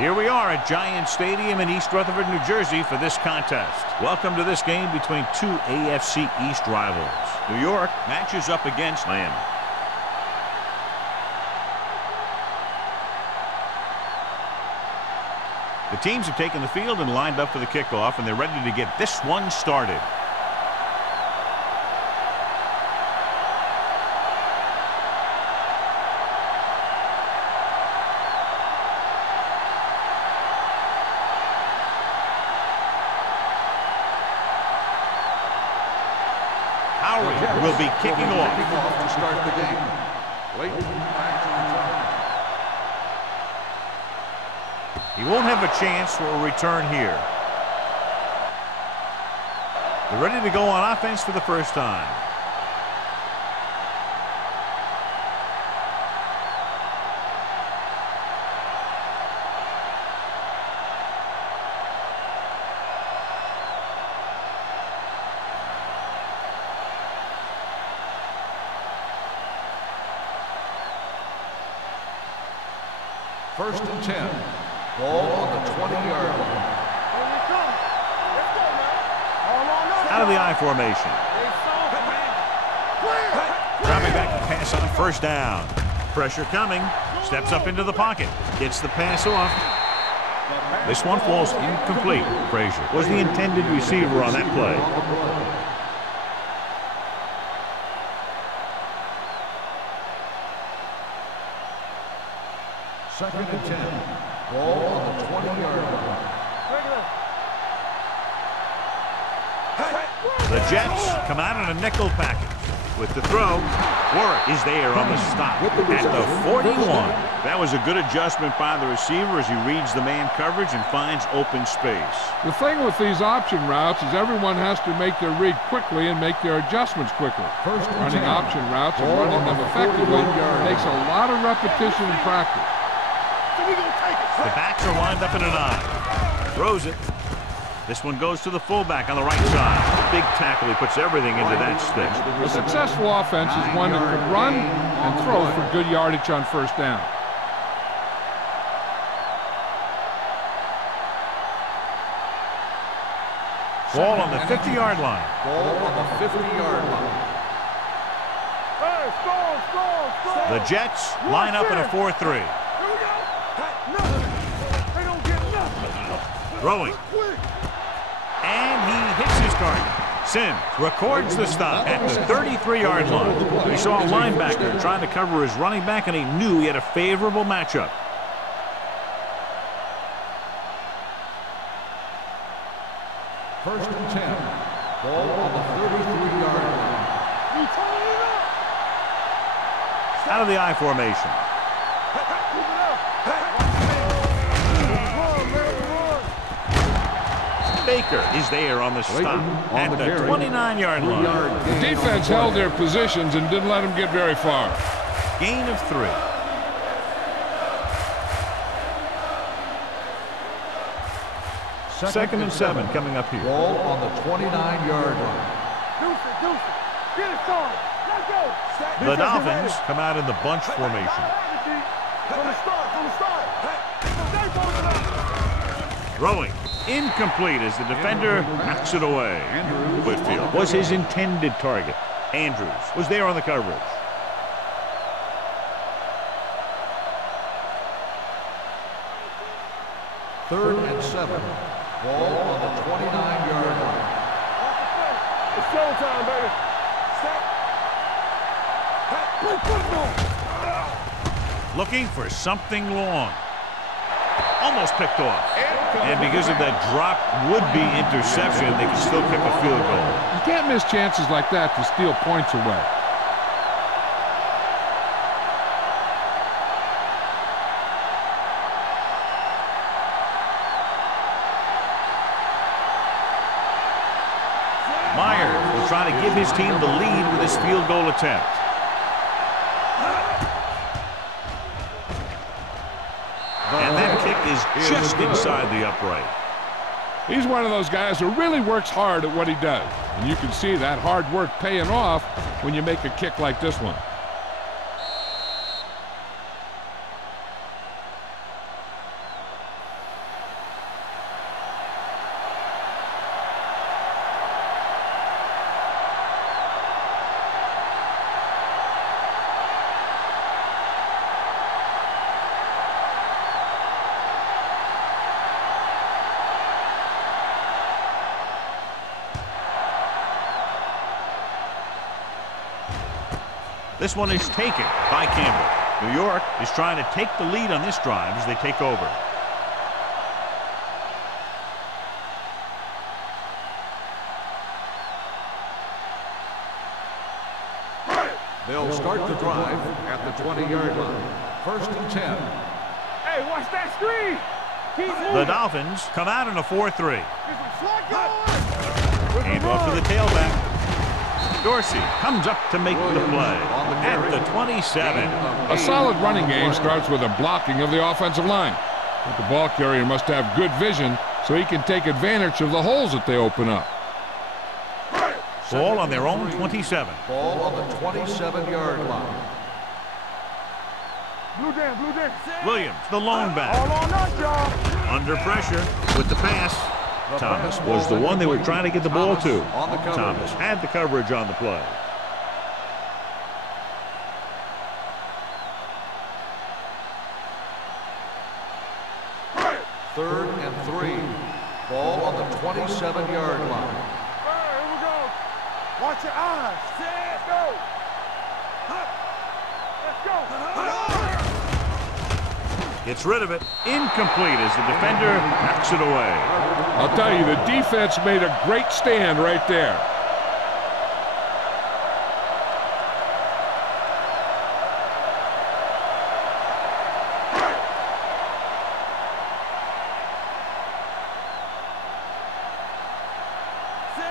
Here we are at Giant Stadium in East Rutherford, New Jersey for this contest. Welcome to this game between two AFC East rivals. New York matches up against Miami. The teams have taken the field and lined up for the kickoff, and they're ready to get this one started. Will be kicking off to start the game. He won't have a chance for a return here. They're ready to go on offense for the first time. First and 10. Ball on the 20-yard line. Out of the I formation. Dropping back to pass on first down. Pressure coming. Steps up into the pocket. Gets the pass off. This one falls incomplete. Frazier was the intended receiver on that play. Second and 10. Ball on the 20-yard line. The Jets come out in a nickel package. With the throw, Warwick is there on the stop at the 41. That was a good adjustment by the receiver as he reads the man coverage and finds open space. The thing with these option routes is everyone has to make their read quickly and make their adjustments quickly. Running option routes and running them effectively takes a lot of repetition and practice. The backs are lined up in an I. Throws it. This one goes to the fullback on the right side. Big tackle. He puts everything into that stick. A successful offense is one that can run and throw for good yardage on first down. Ball on the 50-yard line. Ball on the 50-yard line. The Jets line up in a 4-3. Throwing. And he hits his target. Sims records the stop at the 33-yard line. He saw a linebacker trying to cover his running back, and he knew he had a favorable matchup. First and 10. Ball on the 33-yard line. Out of the I formation. Baker is there on the stop at the 29-yard line. The defense held their positions and didn't let them get very far. Gain of 3. Second and 7 coming up here. Ball on the 29-yard line. The Dolphins come out in the bunch formation. Throwing. Incomplete as the defender knocks it away. Whitfield was his intended target. Andrews was there on the coverage. Third and 7. Ball on the 29-yard line. It's showtime, baby. Looking for something long. Almost picked off. And because of that drop would-be interception, they can still kick a field goal. You can't miss chances like that to steal points away. Meyer will try to give his team the lead with his field goal attempt. And that kick is just inside the upright. He's one of those guys who really works hard at what he does. And you can see that hard work paying off when you make a kick like this one. This one is taken by Campbell. New York is trying to take the lead on this drive as they take over. They'll start the drive at the 20-yard line. 1st and 10. Hey, watch that screen. Keep moving. The Dolphins come out in a 4-3. Hand off to the tailback. Dorsey comes up to make the play at the 27. A solid running game starts with a blocking of the offensive line. But the ball carrier must have good vision so he can take advantage of the holes that they open up. Ball on their own 27. Ball on the 27-yard line. Blue jam. Williams, the lone back. All on us, y'all. Under pressure with the pass. Thomas was the one they were trying to get the ball to. Thomas had the coverage on the play. Third and 3. Ball on the 27-yard line. Here we go. Watch your eyes. Let's go. Let's go. Gets rid of it. Incomplete as the defender knocks it away. I'll tell you, the defense made a great stand right there.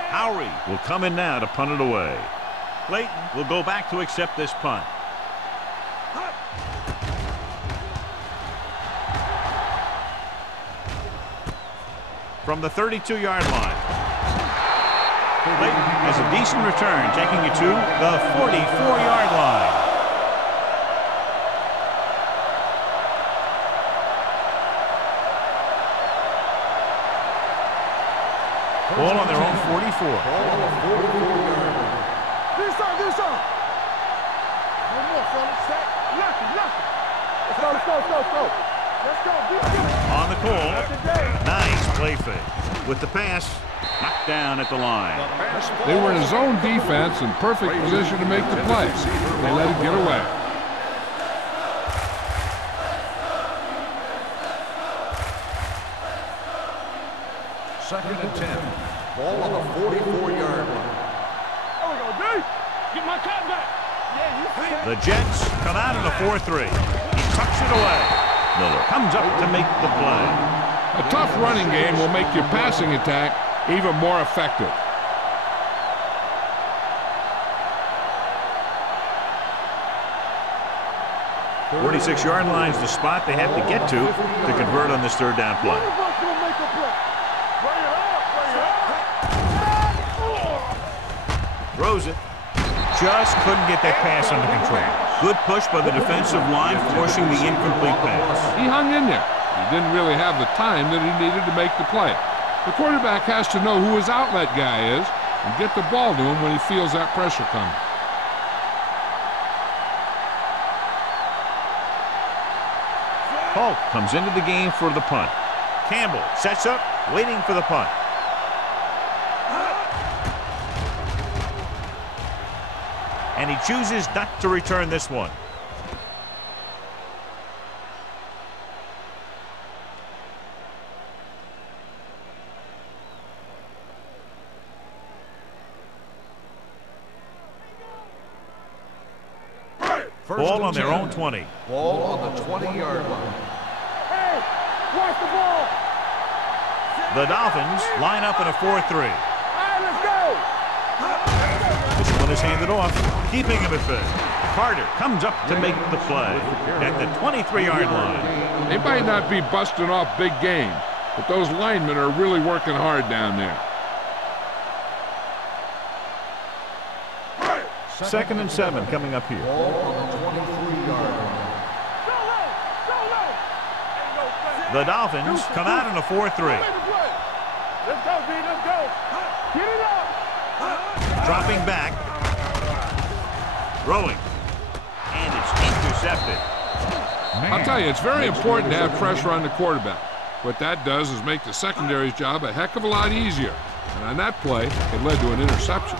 Howery will come in now to punt it away. Clayton will go back to accept this punt. From the 32-yard line. Clayton has a decent return, taking it to the 44-yard line. Ball on their own 44. Do something. No more, fellas. Set. Lucky. Let's go. Let's go. On the call. Nice play fake. With the pass, knocked down at the line. They were in a zone defense in perfect position to make the play. They let it get away. Second and 10. Ball on the 44-yard line. There we go, D. Get my cut back. Yeah, you see it. The Jets come out in a 4-3. He tucks it away. Miller comes up to make the play. A tough running game will make your passing attack even more effective. The 46-yard line is the spot they have to get to convert on this third down play. One of us gonna make a play. Bring it up. Throws it. Just couldn't get that pass under control. Good push by the defensive line, forcing the incomplete pass. He hung in there. He didn't really have the time that he needed to make the play. The quarterback has to know who his outlet guy is and get the ball to him when he feels that pressure coming. Polk comes into the game for the punt. Campbell sets up, waiting for the punt. And he chooses not to return this one. Ball on their own 20. Ball on the 20-yard line. Hey, watch the ball. The Dolphins line up in a 4-3. All right, let's go. This one is handed off, keeping him at bay. Carter comes up to make the play at the 23-yard line. They might not be busting off big games, but those linemen are really working hard down there. Second and 7 coming up here. Ball on the 23-yard line. The Dolphins come out in a 4-3. Let's go, D. Let's go. Get it up. Dropping back. Throwing. And it's intercepted. I'll tell you, it's very important to have pressure on the quarterback. What that does is make the secondary's job a heck of a lot easier. And on that play, it led to an interception.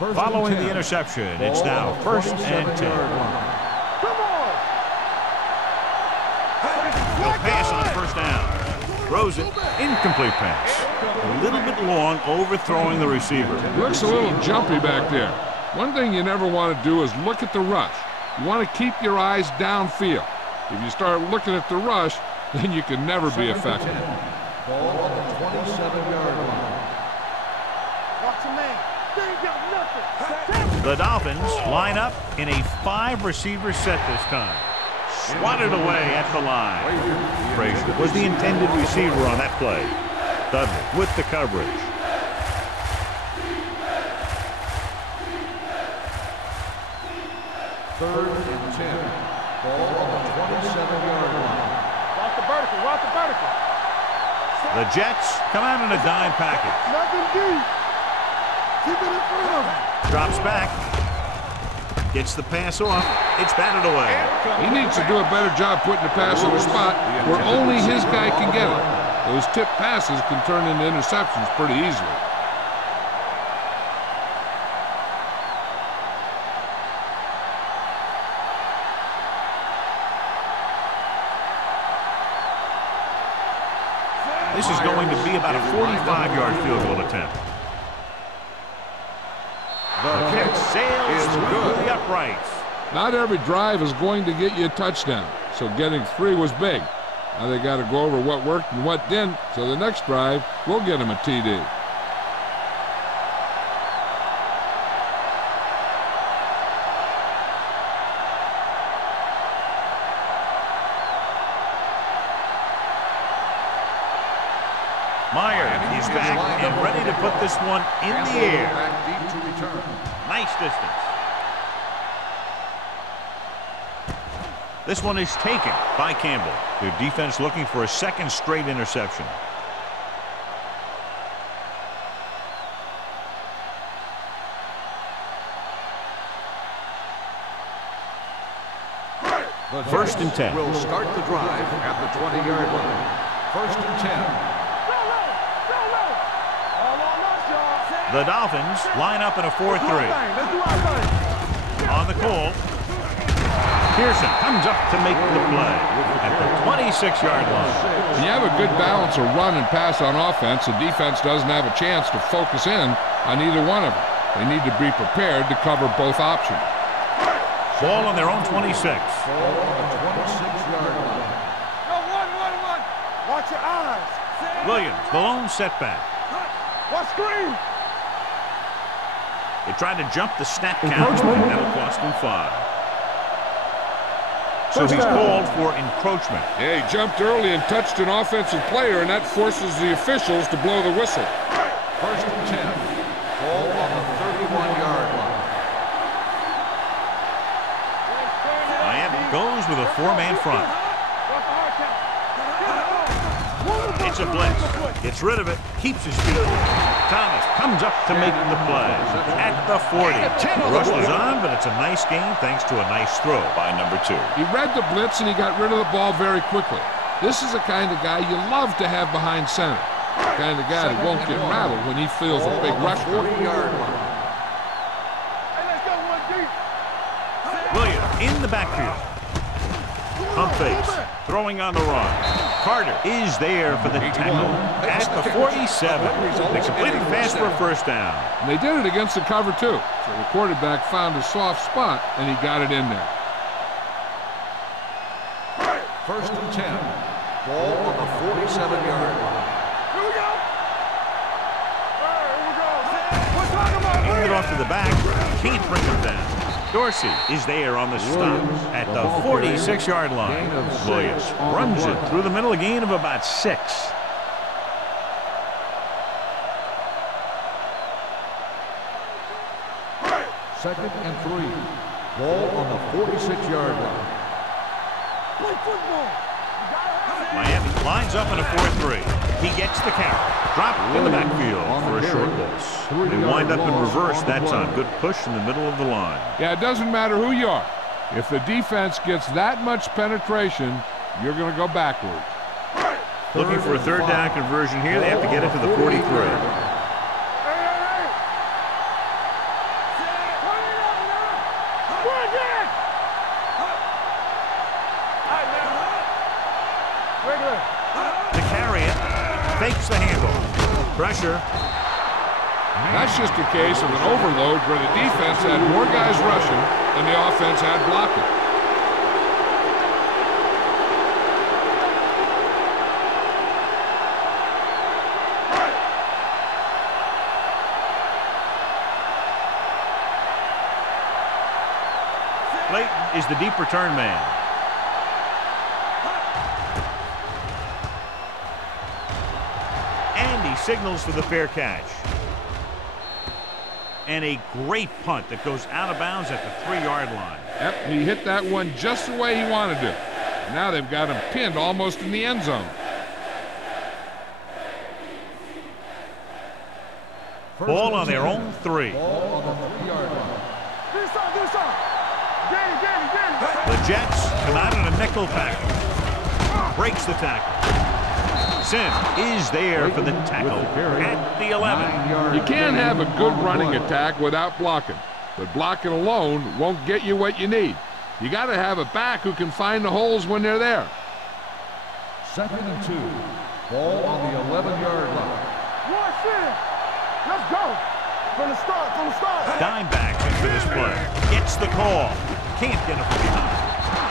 Following the interception, it's now 1st and 10. Come on! No pass on 1st down. Throws it. Incomplete pass. A little bit long, overthrowing the receiver. Looks a little jumpy back there. One thing you never want to do is look at the rush. You want to keep your eyes downfield. If you start looking at the rush, then you can never be effective. Ball on the 27-yard line. Watch your man. They ain't got nothing. The Dolphins line up in a 5-receiver set this time. Swatted away at the line. Frazier was the intended receiver on that play. Dudley with the coverage. Third and 10. Ball on the 27-yard line. Watch the vertical. Watch the vertical. The Jets come out in a dime package. Nothing deep. Keep it in front of him. Drops back. Gets the pass off. It's batted away. He needs to do a better job putting the pass in a spot where only his guy can get it. Those tip passes can turn into interceptions pretty easily. This is going to be about a 45-yard field goal attempt. The kick sails through the uprights. Not every drive is going to get you a touchdown, so getting 3 was big. Now they got to go over what worked and what didn't, so the next drive will get him a TD. Meyer is back and ready to put this one in the air. Back deep to return. Nice distance. This one is taken by Campbell. Their defense looking for a 2nd straight interception. The 1st and 10. Will start the drive at the 20-yard line. 1st and 10. The Dolphins line up in a 4-3. On the call. Pearson comes up to make the play at the 26-yard line. When you have a good balance of run and pass on offense, the defense doesn't have a chance to focus in on either one of them. They need to be prepared to cover both options. Ball on their own 26. Ball on the 26-yard line. Go 1-1-1. Watch your eyes. Williams, the lone setback. Watch screen. They tried to jump the snap count, and that'll cost him 5. So he's called for encroachment. Yeah, he jumped early and touched an offensive player, and that forces the officials to blow the whistle. 1st and 10. Ball on the 31-yard line. Miami goes with a 4-man front. It's a blitz. Gets rid of it. Keeps his feet. Thomas comes up to make the play at the 40. The rush was on, but it's a nice gain thanks to a nice throw by number 2. He read the blitz, and he got rid of the ball very quickly. This is the kind of guy you love to have behind center. The kind of guy that won't get rattled when he feels a big rush. 40-yard line. Hey, let's go 1 deep. Williams in the backfield. Pump fakes. Throwing on the run. Carter is there for the tackle at the 47. They completed pass for a 1st down. And they did it against the cover, too. So the quarterback found a soft spot, and he got it in there. 1st and 10. Ball on the 47-yard line. Here we go. Here we go. We're talking about Handing it off to the back. Can't bring him down. Dorsey is there on the stop at the 46-yard line. Williams runs it through the middle, a gain of about 6. 2nd and 3. Ball on the 46-yard line. play football. Miami lines up in a 4-3. He gets the carry. Dropped in the backfield for a short loss. They wind up in reverse that time. Good push in the middle of the line. Yeah, it doesn't matter who you are. If the defense gets that much penetration, you're going to go backwards. Looking for a 3rd down conversion here. They have to get it to the 43. To carry it. Fakes the handoff. Pressure. That's just a case of an overload where the defense had more guys rushing than the offense had blocking. Clayton is the deep return man. And he signals for the fair catch. And a great punt that goes out of bounds at the 3-yard line. Yep, he hit that one just the way he wanted to. And now they've got him pinned almost in the end zone. Ball on their own 3. Ball on the 3-yard line. The Jets come out in a nickel tackle. Breaks the tackle. Sim is there for the tackle at the 11. You can't have a good running attack without blocking, but blocking alone won't get you what you need. You got to have a back who can find the holes when they're there. 2nd and 2. Ball on the 11-yard line. Let's go. From the start. Dime backs in for this play. Gets the call. Can't get it from behind.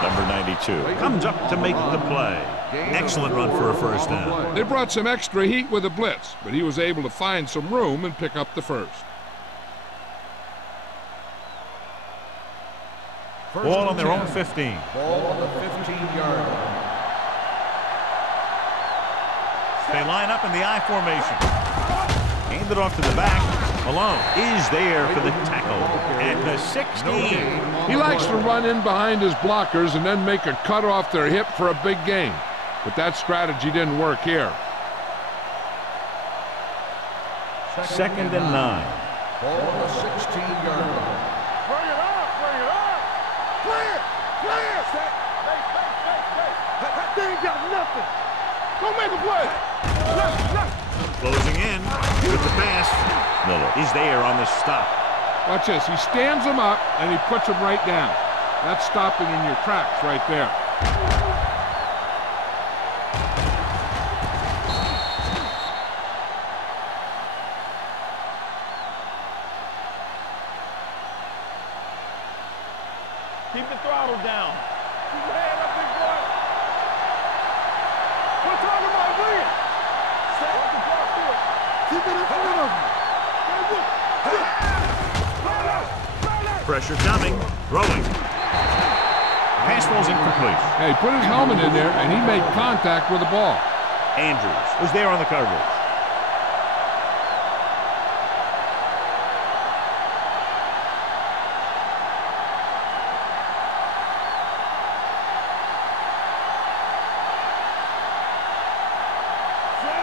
Number 92 comes up to make the play. Excellent run for a first down. They brought some extra heat with a blitz, but he was able to find some room and pick up the first. Ball on their own 15. Ball on the 15-yard line. They line up in the I formation. Hand it off to the back. Malone is there for the tackle at the 16. He likes to run in behind his blockers and then make a cut off their hip for a big gain. But that strategy didn't work here. 2nd and 9. Ball on the 16-yard line. Bring it up. Clear. They ain't got nothing. Go make a play. Closing in with the pass. Miller is there on the stop. Watch this. He stands him up and he puts him right down. That's stopping in your tracks right there. Keep the throttle down. Keep your head up, big boy. We're talking about win. Keep it in front of you. Pressure coming. Throwing. Pass falls incomplete. Hey, he put his helmet in there and he made contact with the ball. Andrews was there on the coverage.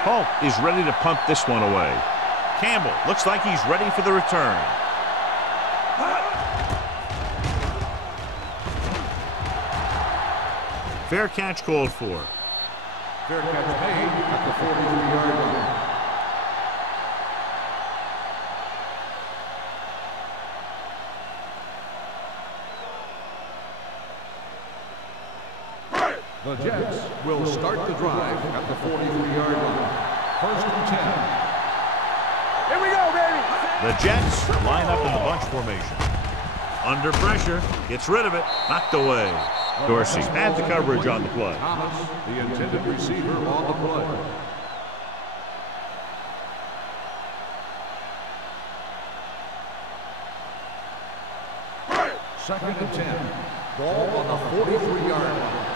Polk is ready to punt this one away. Campbell looks like he's ready for the return. Fair catch called for. Fair catch made at the 43-yard line. The Jets will start the drive at the 43-yard line. 1st and 10. Here we go, baby. The Jets line up in the bunch formation. Under pressure, gets rid of it, knocked away. Dorsey had the coverage on the play. Thomas, the intended receiver on the play. Second and 10. Ball on the 43-yard line.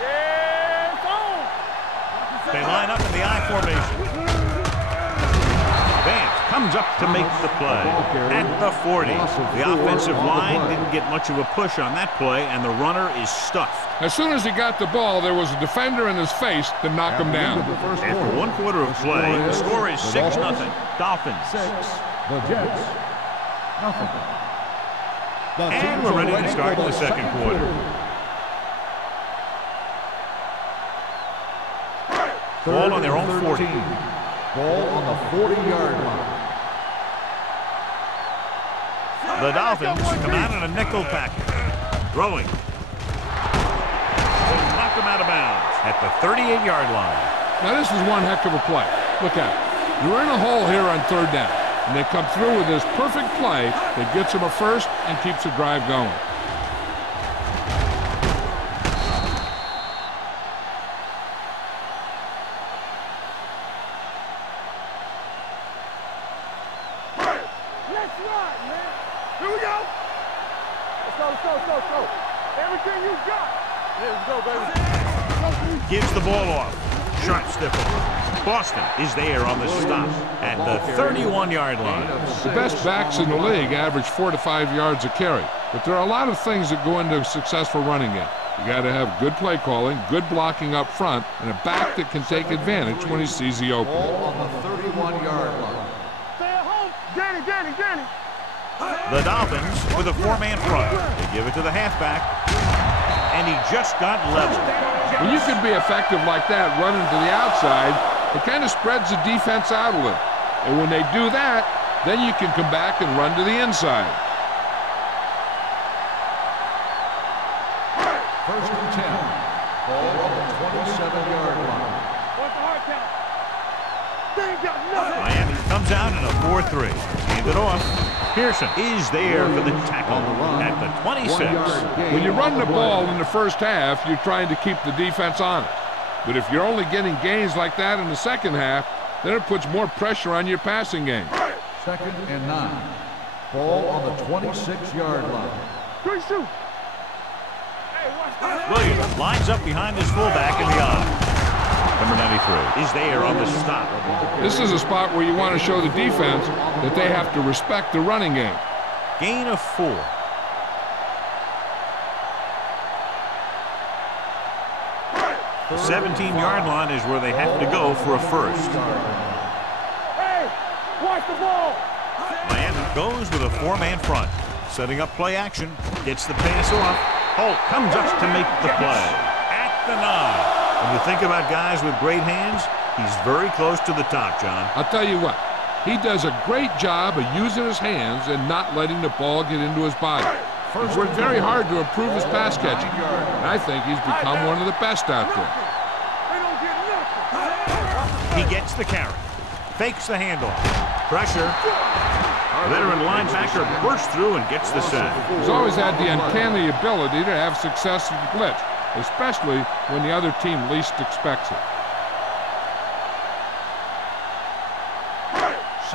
Yeah, it's on. They line up in the I formation. Vance comes up to make the play at the 40. The offensive line didn't get much of a push on that play, and the runner is stuffed. As soon as he got the ball, there was a defender in his face to knock him down. After 1 quarter of play, the score is 6-0. Dolphins. 6. The Jets. Nothing. And we're ready to start the second quarter. Ball on their own 40. Ball on the 40-yard line. The Dolphins come out in a nickel package. Throwing. They knock him out of bounds. at the 38-yard line. Now this is one heck of a play. Look at it. You're in a hole here on 3rd down, and they come through with this perfect play that gets them a first and keeps the drive going. Let's ride, man. Here we go. Let's go. Everything you got. Let's go, baby. Gives the ball off. Sharp stifle. Boston is there on the stop at the 31-yard line. The best backs in the league average 4 to 5 yards a carry, but there are a lot of things that go into a successful running game. You got to have good play calling, good blocking up front, and a back that can take advantage when he sees the opening. Ball on the 31-yard line. Stay at home. Danny. The Dolphins with a 4-man front. They give it to the halfback, and he just got leveled. When you can be effective like that running to the outside, it kind of spreads the defense out a little. And when they do that, then you can come back and run to the inside. 1st and 10. Ball on the 27-yard line. What's the hard count? They ain't got nothing. Miami comes out in a 4-3. Hand it off. Pearson is there for the tackle at the 26. When you run the ball in the first half, you're trying to keep the defense honest. But if you're only getting gains like that in the second half, then it puts more pressure on your passing game. 2nd and 9. Ball on the 26-yard line. Good shoot. Hey, watch that. Williams lines up behind his fullback in the eye. Number 93 is there on the stop. This is a spot where you want to show the defense that they have to respect the running game. Gain of 4. The 17-yard line is where they have to go for a first. Hey, watch the ball. Miami goes with a 4-man front. Setting up play action. Gets the pass off. Holt comes up to make the play. At the 9. When you think about guys with great hands, he's very close to the top, John. I'll tell you what, he does a great job of using his hands and not letting the ball get into his body. He's worked very hard to improve his pass catching, and I think he's become one of the best out there. They don't get nothing. He gets the carry. Fakes the handoff. Pressure. The veteran linebacker bursts through and gets the sack. He's always had the uncanny ability to have success in the blitz, especially when the other team least expects it.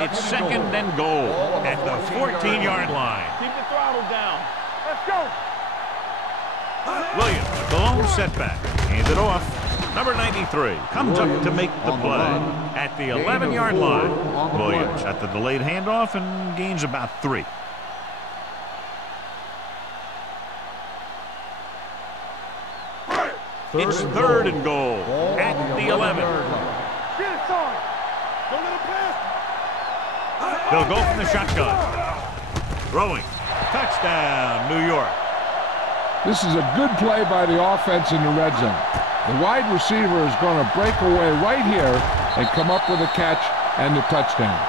It's 2nd and goal at the 14-yard line. Keep the throttle down. Let's go. Williams, the lone setback. Hands it off. Number 93 comes up to make the play at the 11-yard line. Williams at the delayed handoff and gains about 3. It's 3rd and goal at the 11. Get it, son. Don't let him pass. They'll go from the shotgun. Throwing. Touchdown, New York. This is a good play by the offense in the red zone. The wide receiver is going to break away right here and come up with a catch and the touchdown.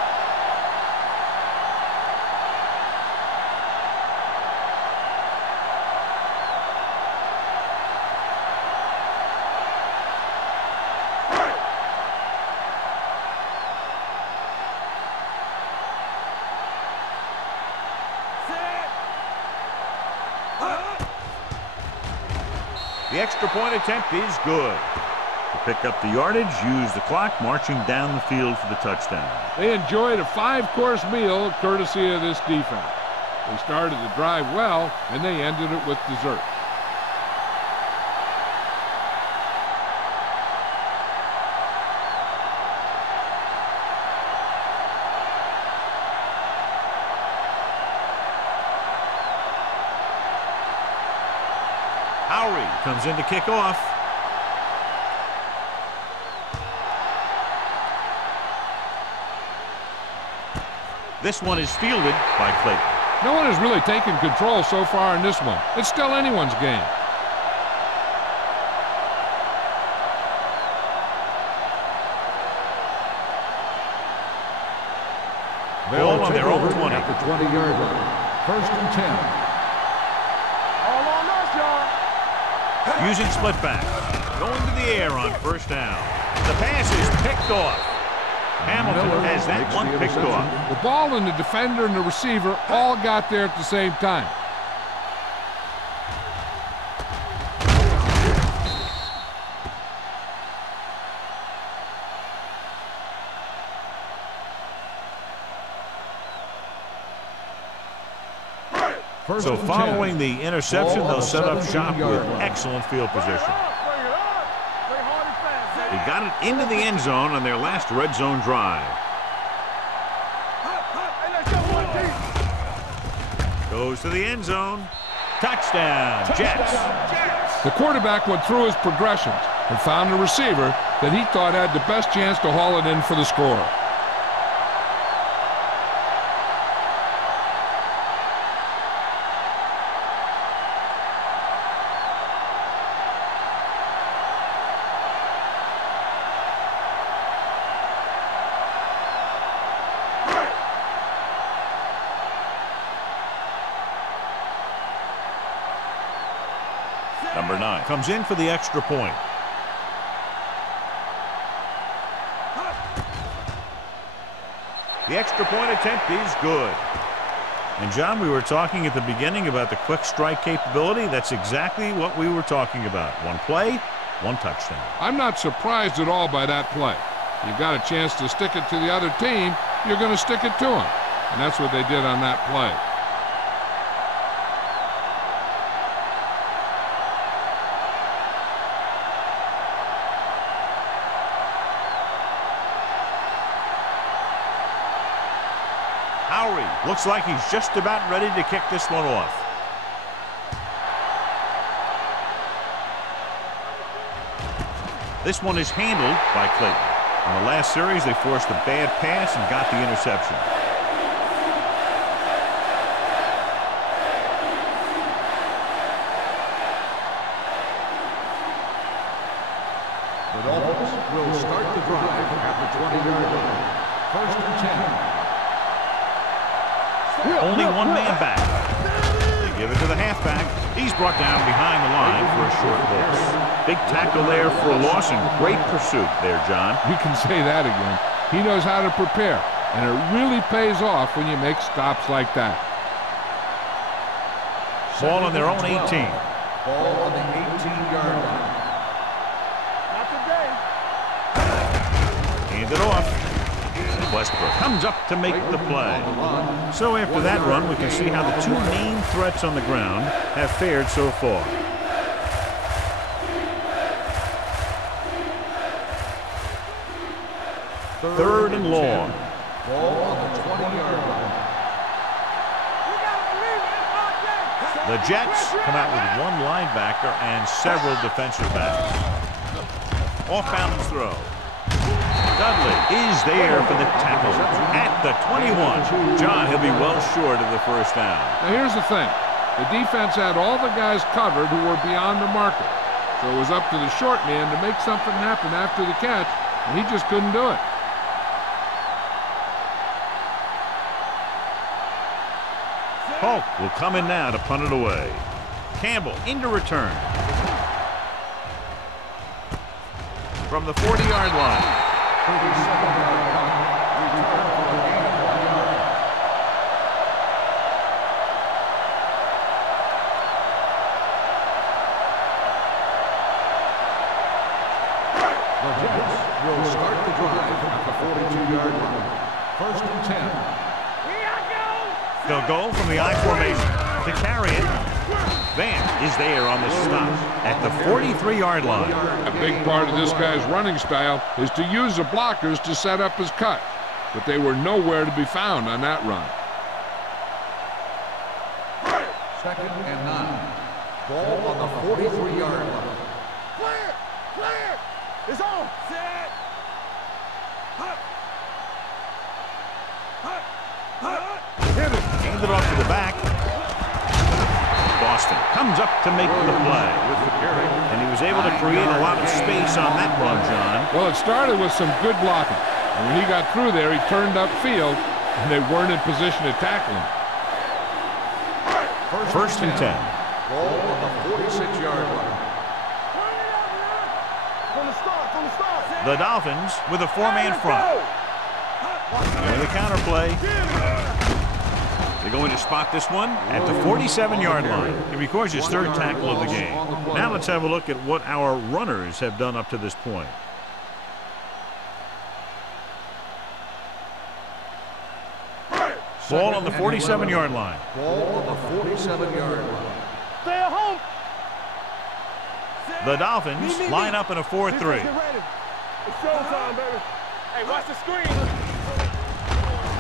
The extra point attempt is good. To pick up the yardage, use the clock, marching down the field for the touchdown. They enjoyed a 5-course meal courtesy of this defense. They started the drive well, and they ended it with dessert. Comes in to kick off. This one is fielded by Clayton. No one has really taken control so far in this one. It's still anyone's game. Ball on their own 20. At the 20-yard line. 1st and 10. All on us, y'all. Using split back. going to the air on first down. The pass is picked off. Hamilton has that one picked off. The ball and the defender and the receiver all got there at the same time. So following the interception, they'll set up shop with excellent field position. They got it into the end zone on their last red zone drive. Goes to the end zone. Touchdown, Jets. The quarterback went through his progressions and found a receiver that he thought had the best chance to haul it in for the score. Number 9 comes in for the extra point. The extra point attempt is good. And John, we were talking at the beginning about the quick strike capability. That's exactly what we were talking about. One play, one touchdown. I'm not surprised at all by that play. You've got a chance to stick it to the other team, you're going to stick it to them. And that's what they did on that play. Looks like he's just about ready to kick this one off. This one is handled by Clayton. In the last series, they forced a bad pass and got the interception. The Dolphins will start the drive at the 20-yard line. First and 10. Only one man back. They give it to the halfback. He's brought down behind the line for a short loss. Big tackle there for a loss and great pursuit there, John. You can say that again. He knows how to prepare, and it really pays off when you make stops like that. Ball on their own 18. Ball on the 18-yard line. Not today. Hand it off. Westbrook comes up to make the play. So after that run, we can see how the two main threats on the ground have fared so far. Third and long. Ball on the 20-yard line. The Jets come out with one linebacker and several defensive backs. Off-balance throw. Dudley is there for the tackle at the 21. John, he'll be well short of the first down. Now here's the thing. The defense had all the guys covered who were beyond the marker. So it was up to the short man to make something happen after the catch, and he just couldn't do it. Polk will come in now to punt it away. Campbell into return. From the 40-yard line. 37-yard line. Return for a gain of 1 yard. The Jets will start the drive at the 42-yard line. First and 10. They'll go from the I formation to carry it. Van is there on the stop at the 43-yard line. A big part of this guy's running style is to use the blockers to set up his cut, but they were nowhere to be found on that run. Second and 9. Ball on the 43-yard line. Clear! Clear! It's on! Set! Hand it off to the back. Boston comes up to make the play with the carry, and he was able to create a lot of space on that run, John. Well, it started with some good blocking, and when he got through there, he turned upfield, and they weren't in position to tackle him. First and 10. Ball on the 46-yard line. The Dolphins with a 4-man front. And with a counter play, they're going to spot this one at the 47-yard line. He records his 3rd tackle of the game. Now let's have a look at what our runners have done up to this point. Ball on the 47-yard line. Ball on the 47-yard line. Stay at home. The Dolphins line up in a 4-3. It's showtime, baby. Hey, watch the screen.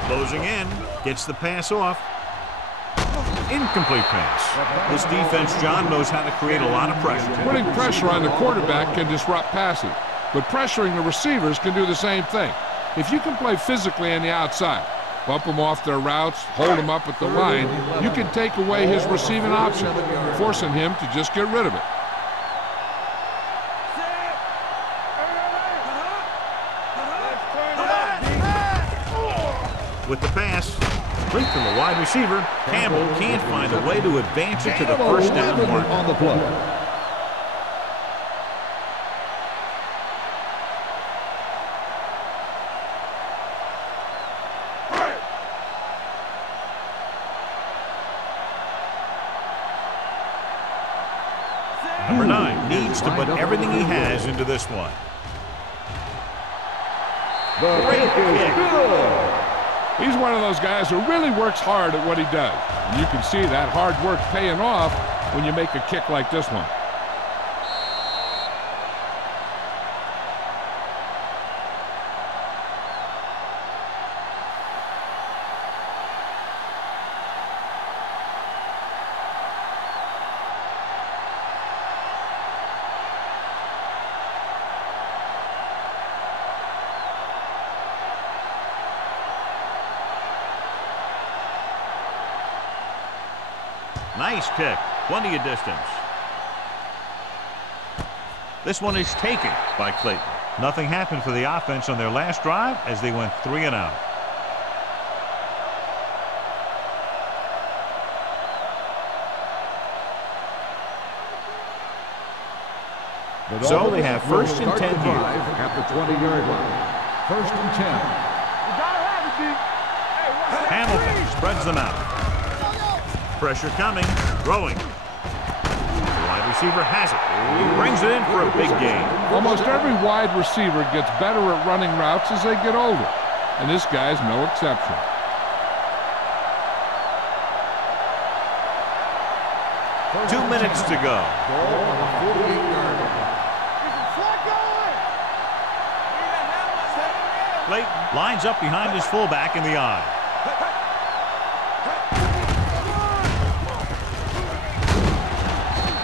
Closing in, gets the pass off. Incomplete pass. This defense, John, knows how to create a lot of pressure. Putting pressure on the quarterback can disrupt passing, but pressuring the receivers can do the same thing. If you can play physically on the outside, bump them off their routes, hold them up at the line, you can take away his receiving option, forcing him to just get rid of it. With the pass, complete from the wide receiver, Campbell can't find a way to advance it to the first down mark. On the play. Number 9 needs to put everything he has into this one. Great kick. He's one of those guys who really works hard at what he does. And you can see that hard work paying off when you make a kick like this one. Nice kick. Plenty of distance. This one is taken by Clayton. Nothing happened for the offense on their last drive as they went 3 and out. So they have 1st and 10 here. At the 20-yard line. 1st and 10. You gotta have it, D. Hey, watch that Hamilton screen. spreads them out. Pressure coming, throwing. The wide receiver has it. He brings it in for a big gain. Almost every wide receiver gets better at running routes as they get older, and this guy's no exception. Two minutes to go. Ball on the 48-yard line. Clayton lines up behind his fullback in the eye.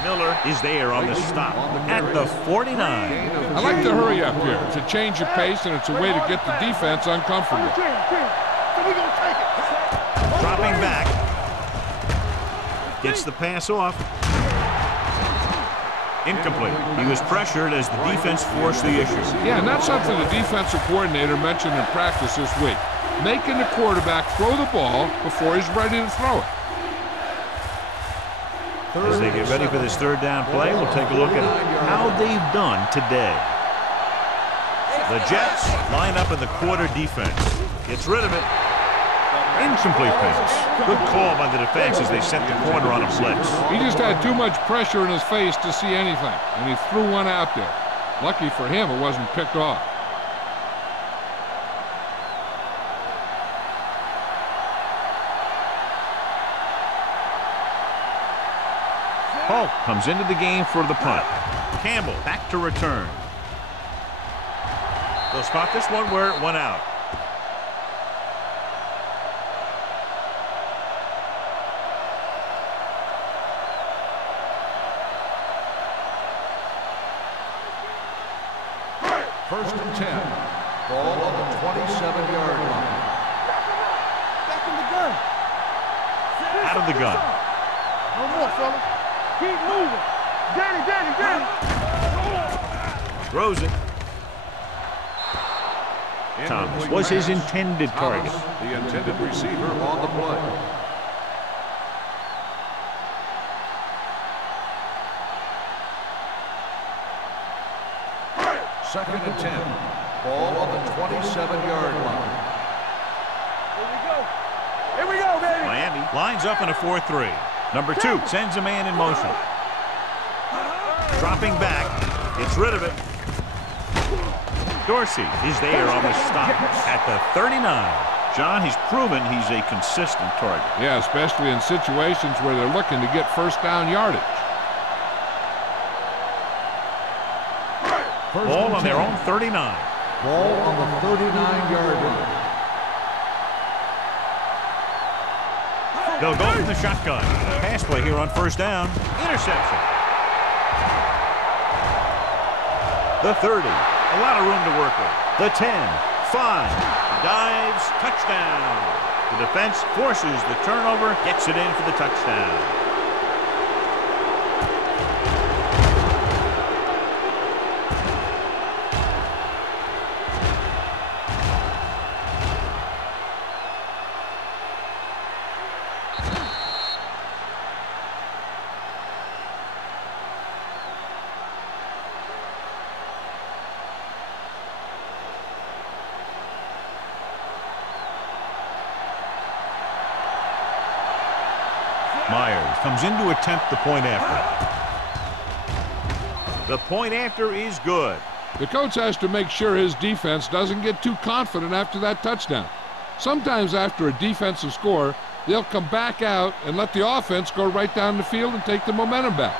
Miller is there on the stop at the 49. I like to hurry up here. It's a change of pace, and it's a way to get the defense uncomfortable. So we gonna take it. Dropping back. Gets the pass off. Incomplete. He was pressured as the defense forced the issue. Yeah, and that's something the defensive coordinator mentioned in practice this week. Making the quarterback throw the ball before he's ready to throw it. As they get ready for this 3rd down play, we'll take a look at how they've done today. The Jets line up in the quarter defense. Gets rid of it. Incomplete pass. Good call by the defense as they sent the corner on a blitz. He just had too much pressure in his face to see anything, and he threw one out there. Lucky for him, it wasn't picked off. Polk comes into the game for the punt. Campbell back to return. They'll spot this one where it went out. First and 10. Ball on the 27-yard line. Back in the gun. Out of the gun. No more, fellas. Keep moving. Danny. Throws it. Thomas was his intended target. The intended receiver on the play. Second and 10. Ball on the 27-yard line. Here we go. Here we go, baby. Miami lines up in a 4-3. Number 2 sends a man in motion. Dropping back, gets rid of it. Dorsey is there on the stop at the 39. John, he's proven he's a consistent target. Yeah, especially in situations where they're looking to get first down yardage. Ball on their own 39. Ball on the 39-yard line. They'll go from the shotgun. Pass play here on first down. Interception. The 30. A lot of room to work with. The 10. 5. Dives. Touchdown. The defense forces the turnover. Gets it in for the touchdown. Myers comes in to attempt the point after. The point after is good. The coach has to make sure his defense doesn't get too confident after that touchdown. Sometimes after a defensive score, they'll come back out and let the offense go right down the field and take the momentum back.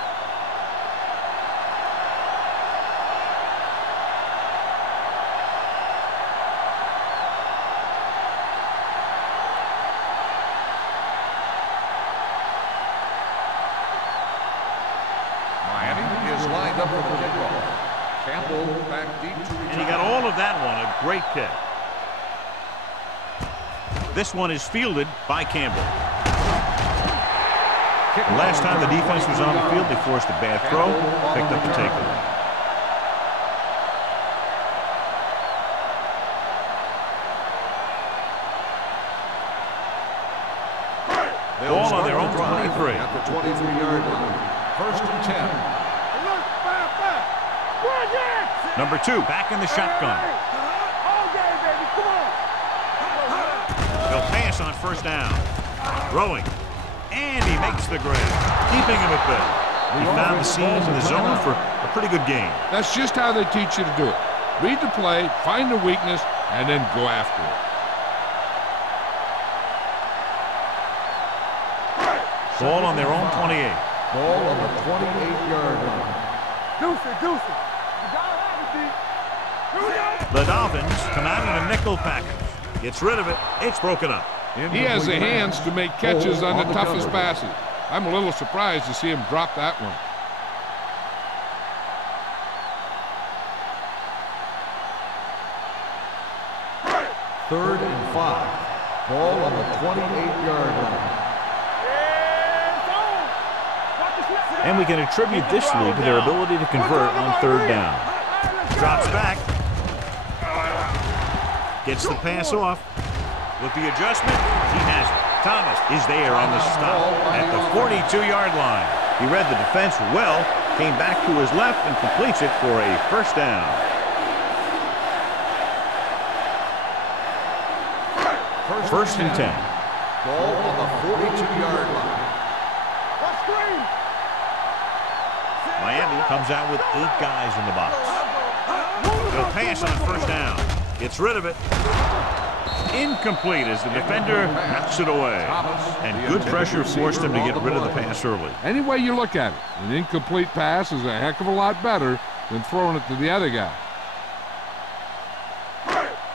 And he got all of that one. A great kick. This one is fielded by Campbell. Last time the defense was on the field, they forced a bad throw, picked up the takeaway. Ball on their own 23. At the 23-yard line. First and 10. Number 2 back in the shotgun. They'll pass on first down. Throwing. And he makes the grab, keeping him at bay. He found the seams in the zone for a pretty good game. That's just how they teach you to do it. Read the play, find the weakness, and then go after it. Ball on their own 28. Ball on the 28-yard line. Deuce it. The Dolphins come out in a nickel package. Gets rid of it. It's broken up. He has the hands to make catches on the toughest passes. I'm a little surprised to see him drop that one. Third and 5. Ball on the 28-yard line. And we can attribute this lead to their ability to convert on third down. Drops back. Gets the pass off. With the adjustment, he has it. Thomas is there on the stop at the 42-yard line. He read the defense well, came back to his left and completes it for a first down. First and 10. Ball on the 42-yard line. Miami comes out with 8 guys in the box. They'll pass on first down. Gets rid of it. Incomplete as the defender knocks it away. And good pressure forced him to get rid of the pass early. Any way you look at it, an incomplete pass is a heck of a lot better than throwing it to the other guy.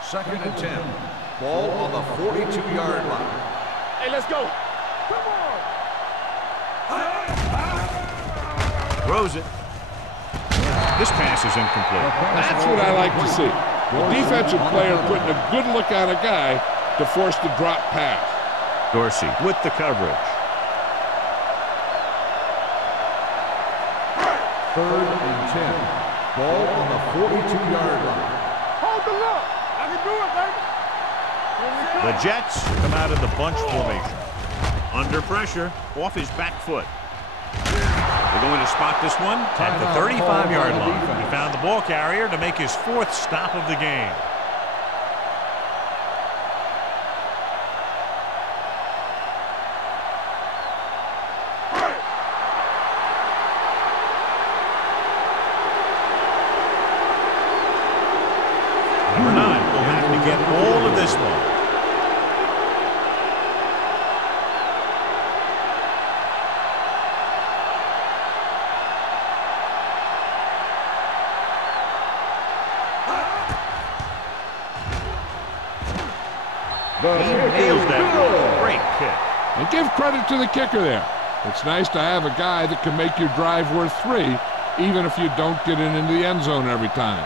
Second and 10. Ball on the 42-yard line. Hey, let's go. Come on. Throws it. This pass is incomplete. That's what I like to see. The defensive player putting a good look on a guy to force the drop pass. Dorsey with the coverage. Third and 10. Ball on the 42-yard line. Hold the look. I can do it, baby. The Jets come out of the bunch formation. Under pressure, off his back foot. They're going to spot this one at the 35-yard line. He found the ball carrier to make his 4th stop of the game. Number 9 will have to get all of this one. He nails that ball. Great kick. And give credit to the kicker there. It's nice to have a guy that can make your drive worth 3, even if you don't get it into the end zone every time.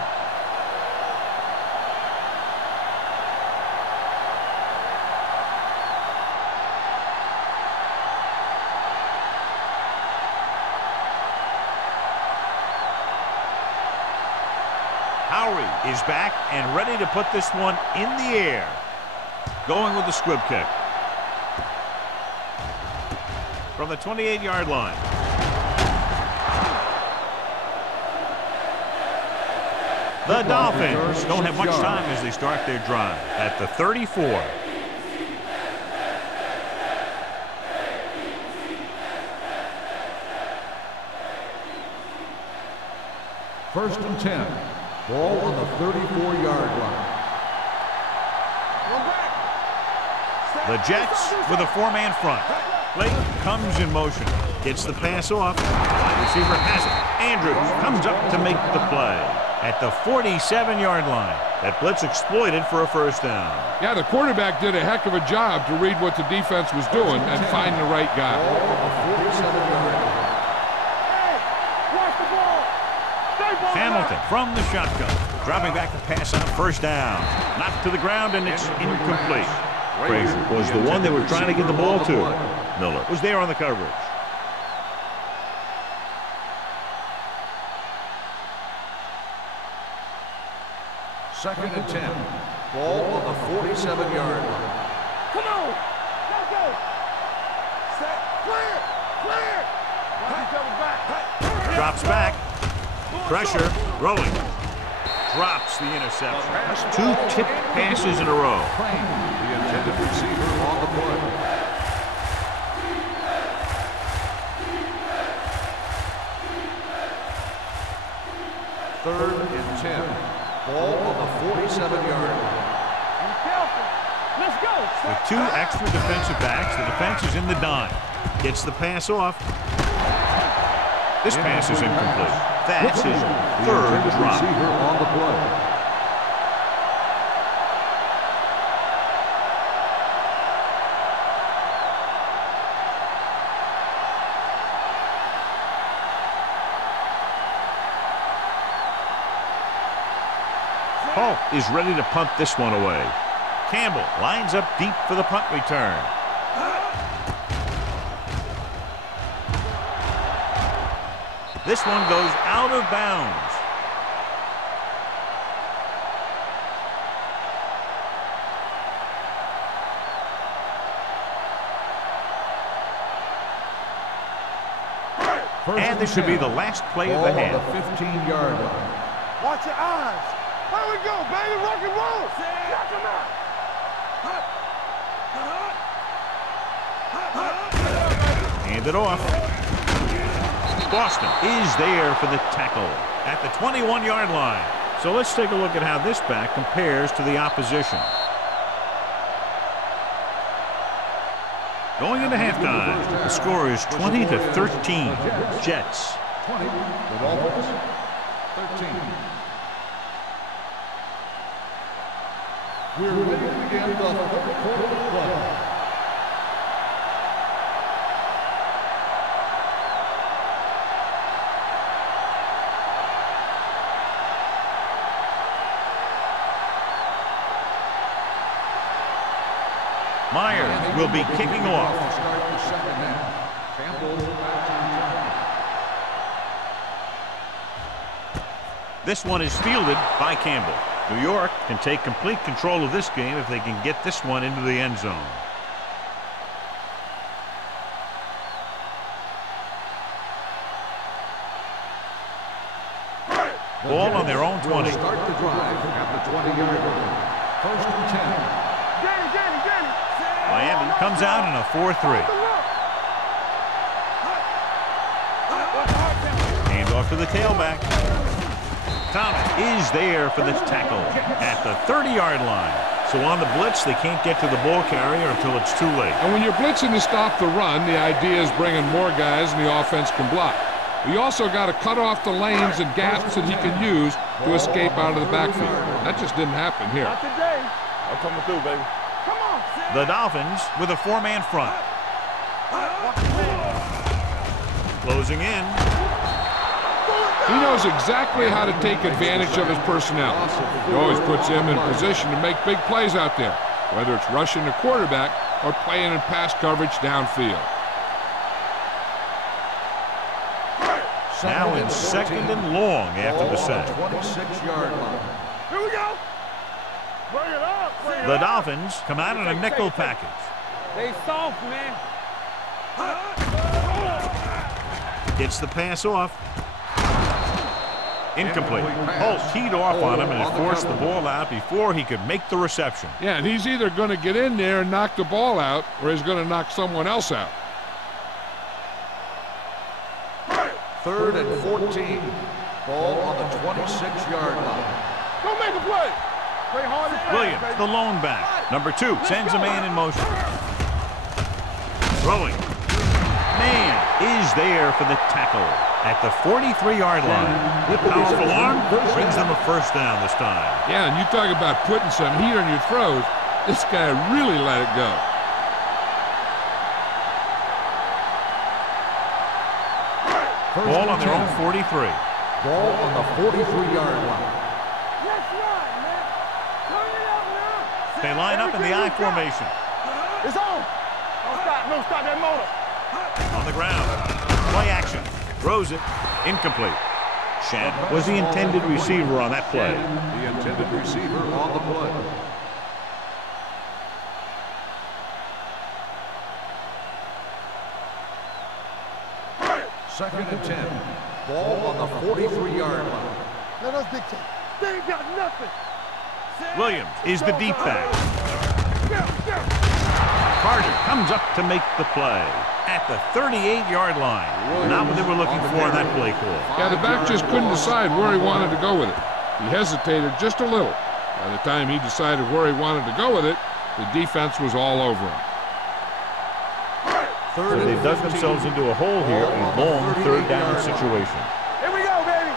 Howery is back and ready to put this one in the air. Going with the squib kick. From the 28-yard line. The Dolphins don't have much time as they start their drive at the 34. First and 10. Ball on the 34-yard line. The Jets with a 4-man front. Blake comes in motion. Gets the pass off. Wide receiver has it. Andrews comes up to make the play. At the 47-yard line. That blitz exploited for a first down. Yeah, the quarterback did a heck of a job to read what the defense was doing and find the right guy. Hamilton from the shotgun. Dropping back to pass on first down. Knocked to the ground and it's incomplete. Frazier was the one they were trying to get the ball to. Miller was there on the coverage. Second and 10. Ball on the 47-yard line. Come on. Let's go. Set. Clear. Clear. Drops back. Pressure. Rolling. Drops the interception. 2 tipped passes in a row. The intended receiver on the play. Third and 10. Ball on the 47-yard line. Let's go. With 2 extra defensive backs, the defense is in the dime. Gets the pass off. This pass is incomplete. That's his 3rd drop. Receiver on the play. Polk is ready to punt this one away. Campbell lines up deep for the punt return. This one goes out of bounds. And this should be the last play of the half. Ball on the 15-yard line. Watch your eyes. Here we go, baby. Rock and roll. Check him out. Hand it off. Boston is there for the tackle at the 21-yard line. So let's take a look at how this back compares to the opposition. Going into halftime, the score is 20-13. Jets. 20. The Dolphins. 13. We're ready to begin the 3rd quarter of play. Myers will be kicking off. Start the second half. Campbell back to return. This one is fielded by Campbell. New York can take complete control of this game if they can get this one into the end zone. Ball on their own 20. Start the drive at the 20-yard line. First and 10. Miami comes out in a 4-3. Hand off to the tailback. Thomas is there for the tackle at the 30-yard line. So on the blitz, they can't get to the ball carrier until it's too late. And when you're blitzing to stop the run, the idea is bringing more guys and the offense can block. You also got to cut off the lanes and gaps that he can use to escape out of the backfield. That just didn't happen here. Not today. I'm coming through, baby. Come on. The Dolphins with a 4-man front. Closing in. He knows exactly how to take advantage of his personnel. He always puts him in position to make big plays out there, whether it's rushing the quarterback or playing in pass coverage downfield. Now in second and long after the sack. 26-yard line. Here we go. Bring it up. Bring it The up. Dolphins come out in a nickel package. They soft, man. Gets the pass off. Incomplete. Holt teed off on him and it forced the ball out before he could make the reception. Yeah, and he's either going to get in there and knock the ball out, or he's going to knock someone else out. Third and 14. Ball on the 26-yard line. Go make a play. Play hard and fast, Williams, baby. the lone back. Number 2 sends a man in motion. Throwing. Man is there for the tackle at the 43-yard line. The powerful arm brings them a first down this time. Yeah, and you talk about putting some heat on your throws. This guy really let it go. Ball on their own 43. Ball on the 43-yard line. Let's run, man. Turn it up now. They line up in the I formation. It's on. Don't stop. No, stop that motor. On the ground. Play action. Throws it. Incomplete. Shannon was the intended receiver on that play. The intended receiver on the play. Second and 10. Ball on the 43-yard line. Let us dictate. They ain't got nothing. Williams is the deep back. Carter comes up to make the play at the 38-yard line. Not what they were looking for on that play call. Yeah, the back just couldn't decide where he wanted to go with it. He hesitated just a little. By the time he decided where he wanted to go with it, the defense was all over him. So they've dug themselves into a hole here, a long third down situation. Here we go, baby.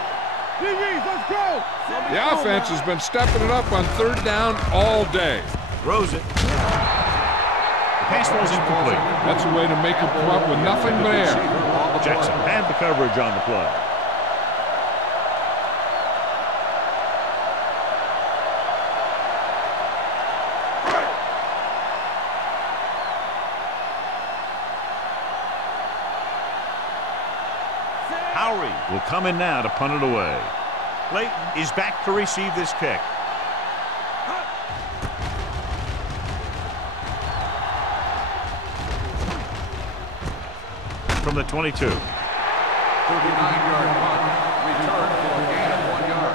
GG's, let's go. The offense has been stepping it up on third down all day. Throws it. The pass falls incomplete. That's a way to make him come up with nothing but air. Jackson had the coverage on the play. Howery will come in now to punt it away. Clayton is back to receive this kick. From the 22. 39-yard punt. Return for a gain of 1 yard.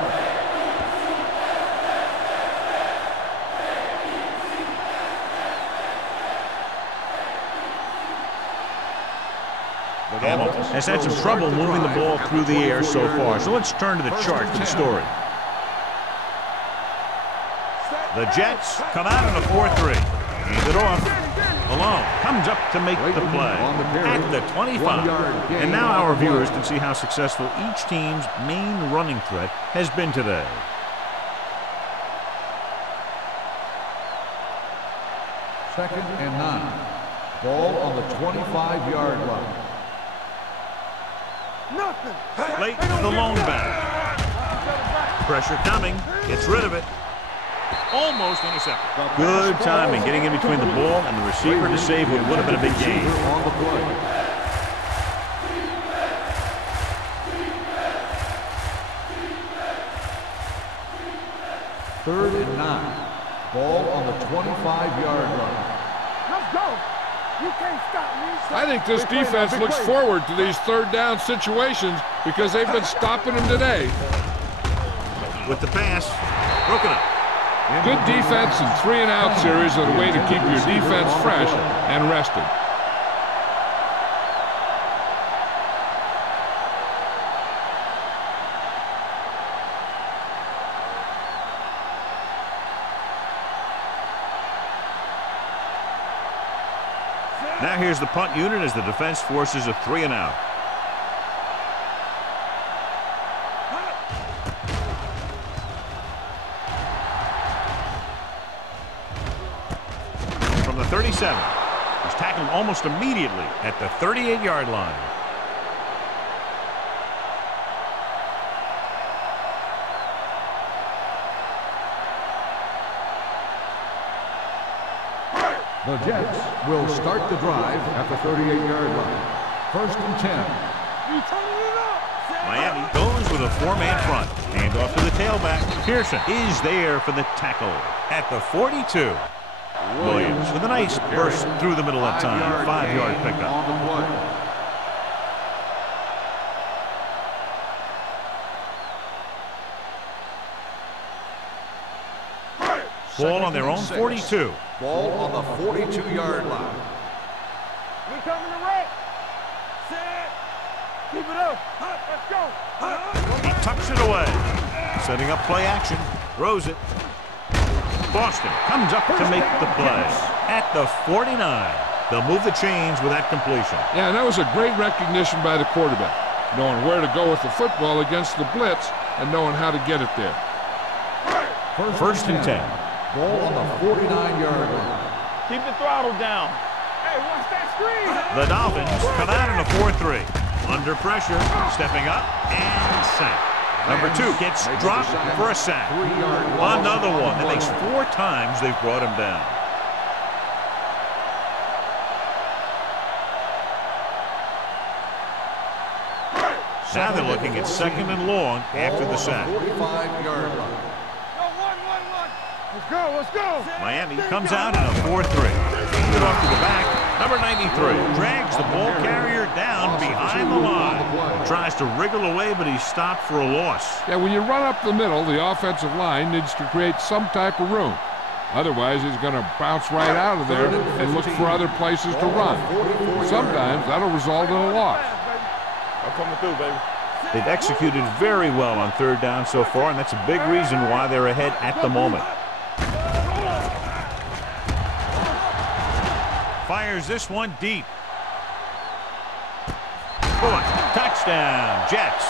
Hamilton has had some trouble moving the ball through the air so far, so let's turn to the chart for the story. The Jets come out in a 4-3. Hand it off. Malone comes up to make the play at the 25. And now our viewers can see how successful each team's main running threat has been today. Second and 9. Ball on the 25-yard line. Nothing. Clayton, the lone back. Pressure coming. Gets rid of it. Almost intercepted. Good timing getting in between the ball and the receiver to save what would have been a big gain. On the play. Third and 9. Ball on the 25-yard line. Let's go. You can't stop me. I think this defense looks forward to these third down situations because they've been stopping them today. with the pass. Broken up. Good defense and 3-and-out series are the way to keep your defense fresh and rested. Now here's the punt unit as the defense forces a 3-and-out. From the 37, he's tackled almost immediately at the 38-yard line. The Jets will start the drive at the 38-yard line. 1st and 10. Miami goes with a 4-man front. Hand off to the tailback. Pearson is there for the tackle at the 42. Williams with a nice burst through the middle of time. 5-yard pickup. On the play. Ball on their own 42. Ball on the 42-yard line. We coming to right. Set. Keep it up. Let's go. He tucks it away. Setting up play action. Throws it. Boston comes up to make the play at the 49. They'll move the chains with that completion. Yeah, and that was a great recognition by the quarterback, knowing where to go with the football against the blitz and knowing how to get it there. 1st and 10. Ball on the 49-yard line. Keep the throttle down. Hey, watch that screen. The Dolphins come out in a 4-3. Under pressure, stepping up, and sack. Number 2 gets dropped for a sack. Another one. That makes 4 times they've brought him down. Now they're looking at 2nd and long after the sack. 45-yard line. Let's go, let's go. Miami comes out in a 4-3. Get off to the back. Number 93 drags the ball carrier down behind the line. Tries to wriggle away, but he's stopped for a loss. Yeah, when you run up the middle, the offensive line needs to create some type of room. Otherwise, he's going to bounce right out of there and look for other places to run. Sometimes that'll result in a loss. I'm coming through, baby. They've executed very well on 3rd down so far, and that's a big reason why they're ahead at the moment. Fires this one deep. Boom. Touchdown, Jets.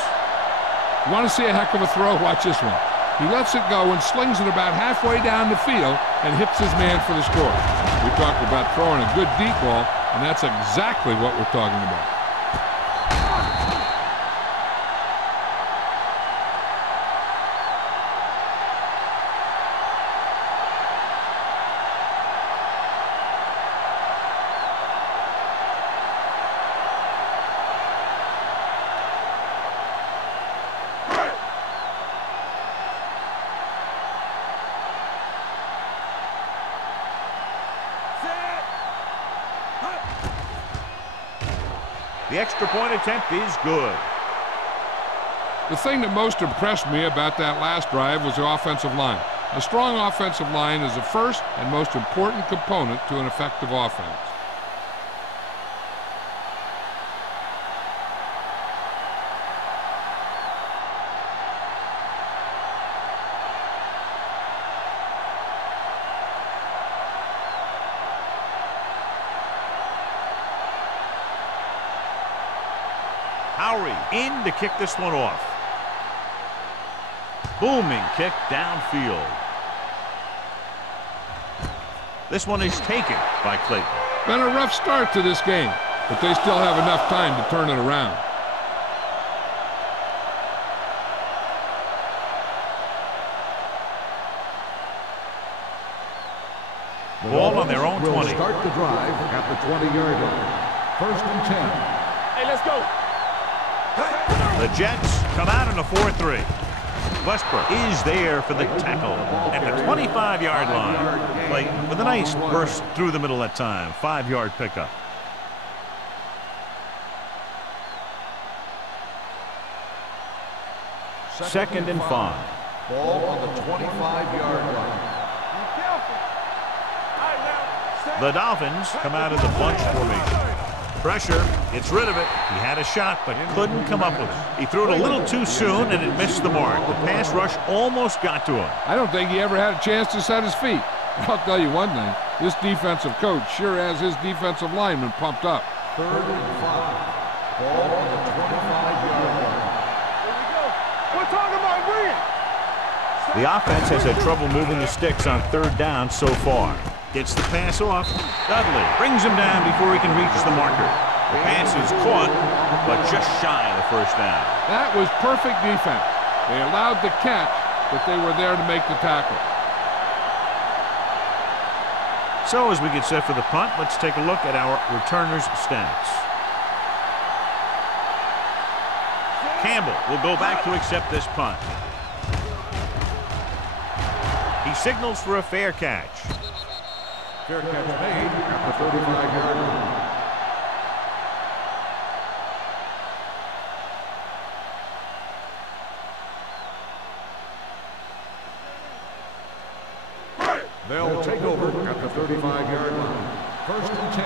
You want to see a heck of a throw? Watch this one. He lets it go and slings it about halfway down the field and hits his man for the score. We talked about throwing a good deep ball, and that's exactly what we're talking about. The extra point attempt is good. The thing that most impressed me about that last drive was the offensive line. A strong offensive line is the first and most important component to an effective offense. In to kick this one off. Booming kick downfield. This one is taken by Clayton. Been a rough start to this game, but they still have enough time to turn it around. Ball on their own 20. Will start the drive at the 20-yard line. 1st and 10. Hey, let's go. The Jets come out in a 4-3. Westbrook is there for the tackle at the 25-yard line. Clayton with a nice burst through the middle that time. 5-yard pickup. Second and 5. Ball on the 25-yard line. Be careful. All right, now. The Dolphins come out of the bunch formation. Pressure, gets rid of it. He had a shot, but couldn't come up with it. He threw it a little too soon, and it missed the mark. The pass rush almost got to him. I don't think he ever had a chance to set his feet. I'll tell you one thing. This defensive coach sure has his defensive lineman pumped up. 3rd and 5. Ball on the 25-yard line. Here we go. We're talking about bringing. The offense has had trouble moving the sticks on 3rd down so far. Gets the pass off. Dudley brings him down before he can reach the marker. The pass is caught, but just shy of the 1st down. That was perfect defense. They allowed the catch, but they were there to make the tackle. So as we get set for the punt, let's take a look at our returners' stats. Campbell will go back to accept this punt. He signals for a fair catch. Fair catch made at the 35-yard line. They'll take over at the 35-yard line. 1st and 10.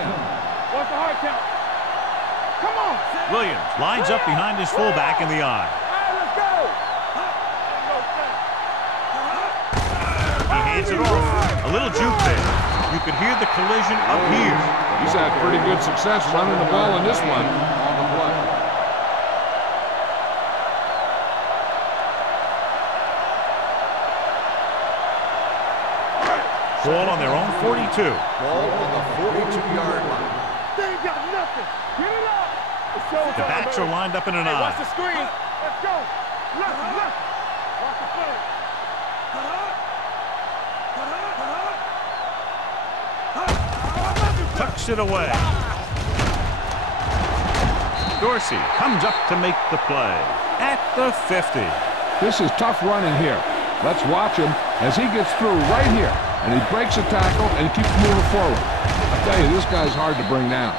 What's the hard count? Come on. Williams lines up behind his fullback in the eye. All right, let's go. He hands it off. A little juke there. You could hear the collision up here. He's had pretty good success running the ball in this one. On the play. Ball on their own 42. Ball on the 42-yard line. They ain't got nothing. Get it up. It's showtime, The backs are baby. lined up in an Hey, watch eye. the screen. Let's go. Left, left. Watch the play. Tucks it away. Dorsey comes up to make the play at the 50. This is tough running here. Let's watch him as he gets through right here. And he breaks a tackle and he keeps moving forward. I tell you, this guy's hard to bring down.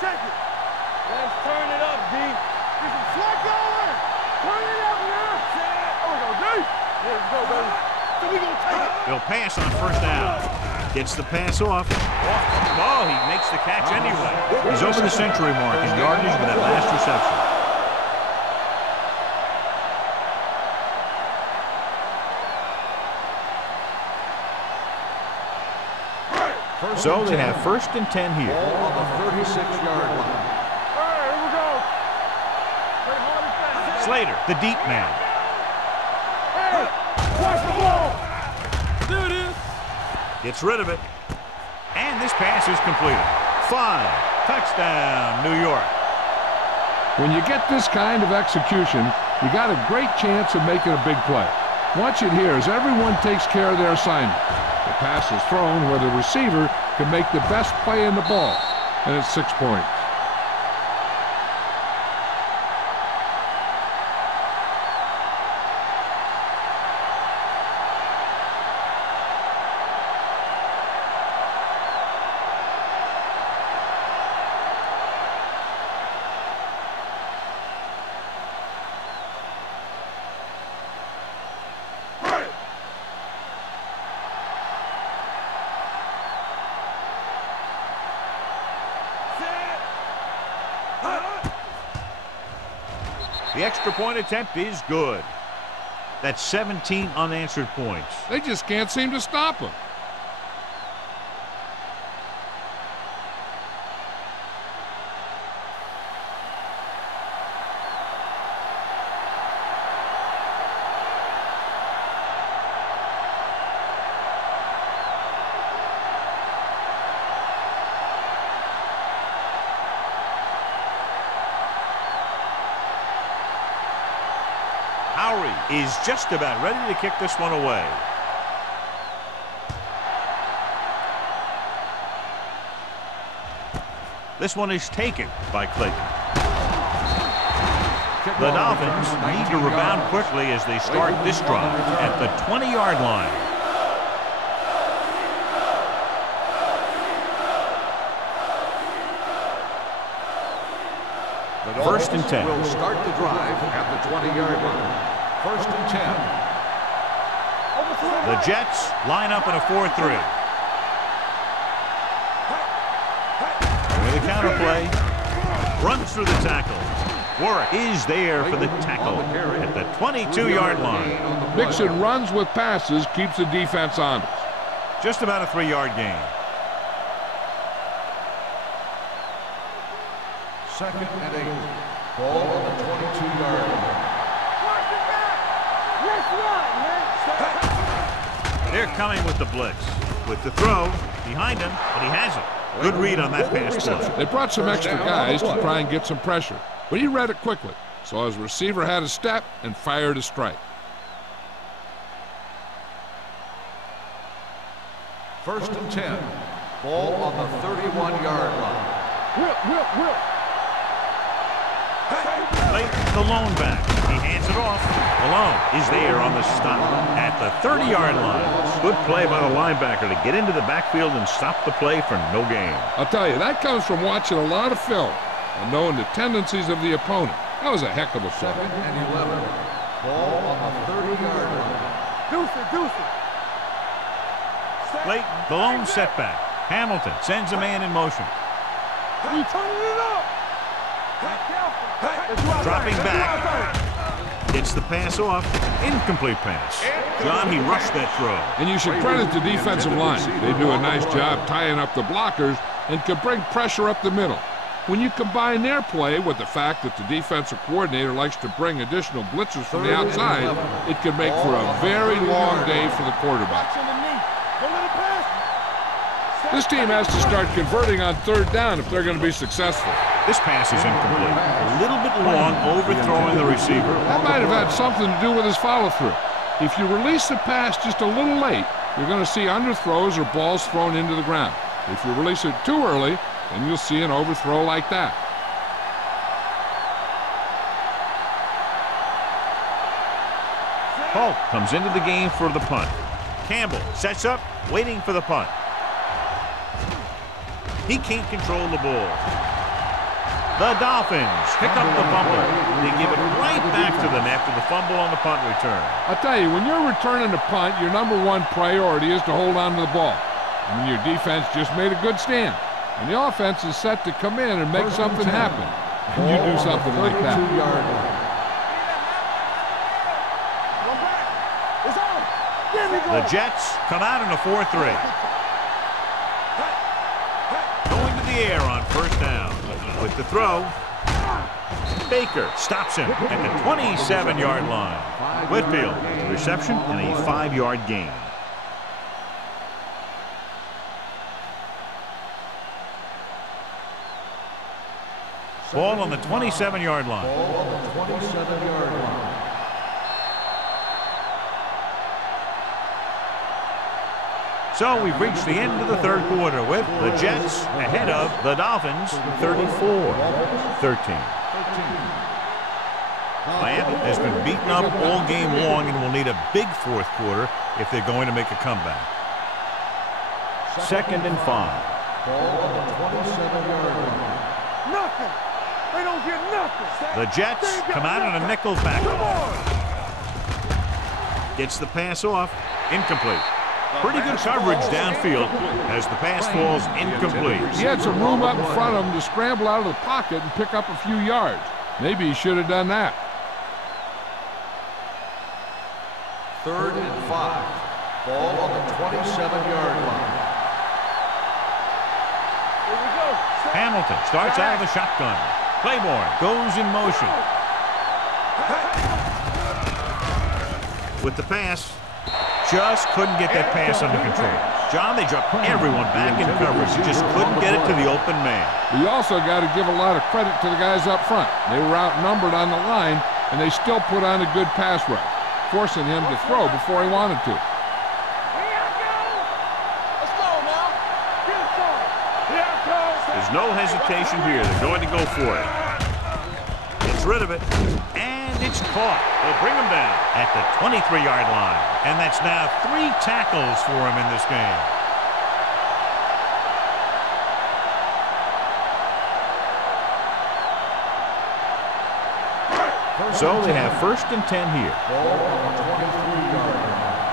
Check it. Let's turn it up, D. Get some slack going. Turn it up now. There we go, D. There we go, baby. So we gonna take it. They'll pass on 1st down. Gets the pass off. Oh, he makes the catch anyway. He's over the century mark in yardage with that last reception. So they have 1st and 10 here. Ball on the 36-yard line. All right, here we go. Play hard and fast. Slater, the deep man. Hey, watch the ball. There it is. Gets rid of it. And this pass is completed. 5. Touchdown, New York. When you get this kind of execution, you got a great chance of making a big play. Watch it here as everyone takes care of their assignment. The pass is thrown where the receiver can make the best play in the ball, and it's 6 points. The extra point attempt is good. That's 17 unanswered points. They just can't seem to stop him. Is just about ready to kick this one away. This one is taken by Clayton. The Dolphins need to rebound quickly as they start this drive at the 20-yard line. First and 10. Will start the drive at the 20-yard line. First and 10. The Jets line up in a 4-3. With a counter play, runs through the tackle. Warwick is there for the tackle at the 22-yard line. Mixon runs with passes, keeps the defense honest. Just about a 3-yard gain. Second and 8. Ball on the 22-yard line. They're coming with the blitz. With the throw, behind him, but he has it. Good read on that pass play. They brought some extra guys to try and get some pressure, but he read it quickly. So his receiver had a step and fired a strike. First and 10. Ball on the 31-yard line. Whip. Late, the lone back. He hands it off. Malone is there on the stop at the 30-yard line. Good play by the linebacker to get into the backfield and stop the play for no gain. I'll tell you, that comes from watching a lot of film and knowing the tendencies of the opponent. That was a heck of a play. Second and 11. Ball on the 30-yard line. Deuce it. Late, the lone setback. Hamilton sends a man in motion. You turning it up. Dropping back. Gets the pass off. Incomplete pass. John, he rushed that throw. And you should credit the defensive line. They do a nice job tying up the blockers and can bring pressure up the middle. When you combine their play with the fact that the defensive coordinator likes to bring additional blitzers from the outside, it can make for a very long day for the quarterback. This team has to start converting on third down if they're going to be successful. This pass is incomplete. A little bit long, overthrowing the receiver. That might have had something to do with his follow-through. If you release the pass just a little late, you're going to see underthrows or balls thrown into the ground. If you release it too early, then you'll see an overthrow like that. Polk comes into the game for the punt. Campbell sets up, waiting for the punt. He can't control the ball. The Dolphins pick up the fumble. They give it right back to them after the fumble on the punt return. I'll tell you, when you're returning a punt, your #1 priority is to hold on to the ball. And your defense just made a good stand. And the offense is set to come in and make something happen. And you do something like that. The Jets come out in a 4-3. Going to the air on first down. With the throw, Baker stops him at the 27-yard line. Whitfield, reception and a 5-yard gain. Ball on the 27-yard line. Ball on the 27-yard line. So we've reached the end of the third quarter with the Jets ahead of the Dolphins 34-13. Miami has been beaten up all game long and will need a big fourth quarter if they're going to make a comeback. Second and 5. Ball on the 27-yard line. Nothing. They don't get nothing. The Jets come out in a nickel back. Gets the pass off. Incomplete. Pretty good coverage downfield as the pass falls incomplete. He had some room up in front of him to scramble out of the pocket and pick up a few yards. Maybe he should have done that. Third and 5. Ball on the 27-yard line. Here we go. Hamilton starts out of the shotgun. Claiborne goes in motion. With the pass, just couldn't get that pass under control. John, they dropped everyone back in coverage. He just couldn't get it to the open man. You also got to give a lot of credit to the guys up front. They were outnumbered on the line, and they still put on a good pass rush, forcing him to throw before he wanted to. There's no hesitation here. They're going to go for it. Gets rid of it, and it's caught. They'll bring him down at the 23-yard line. And that's now 3 tackles for him in this game. So they have 1st and 10 here. Ball on the 23-yard line.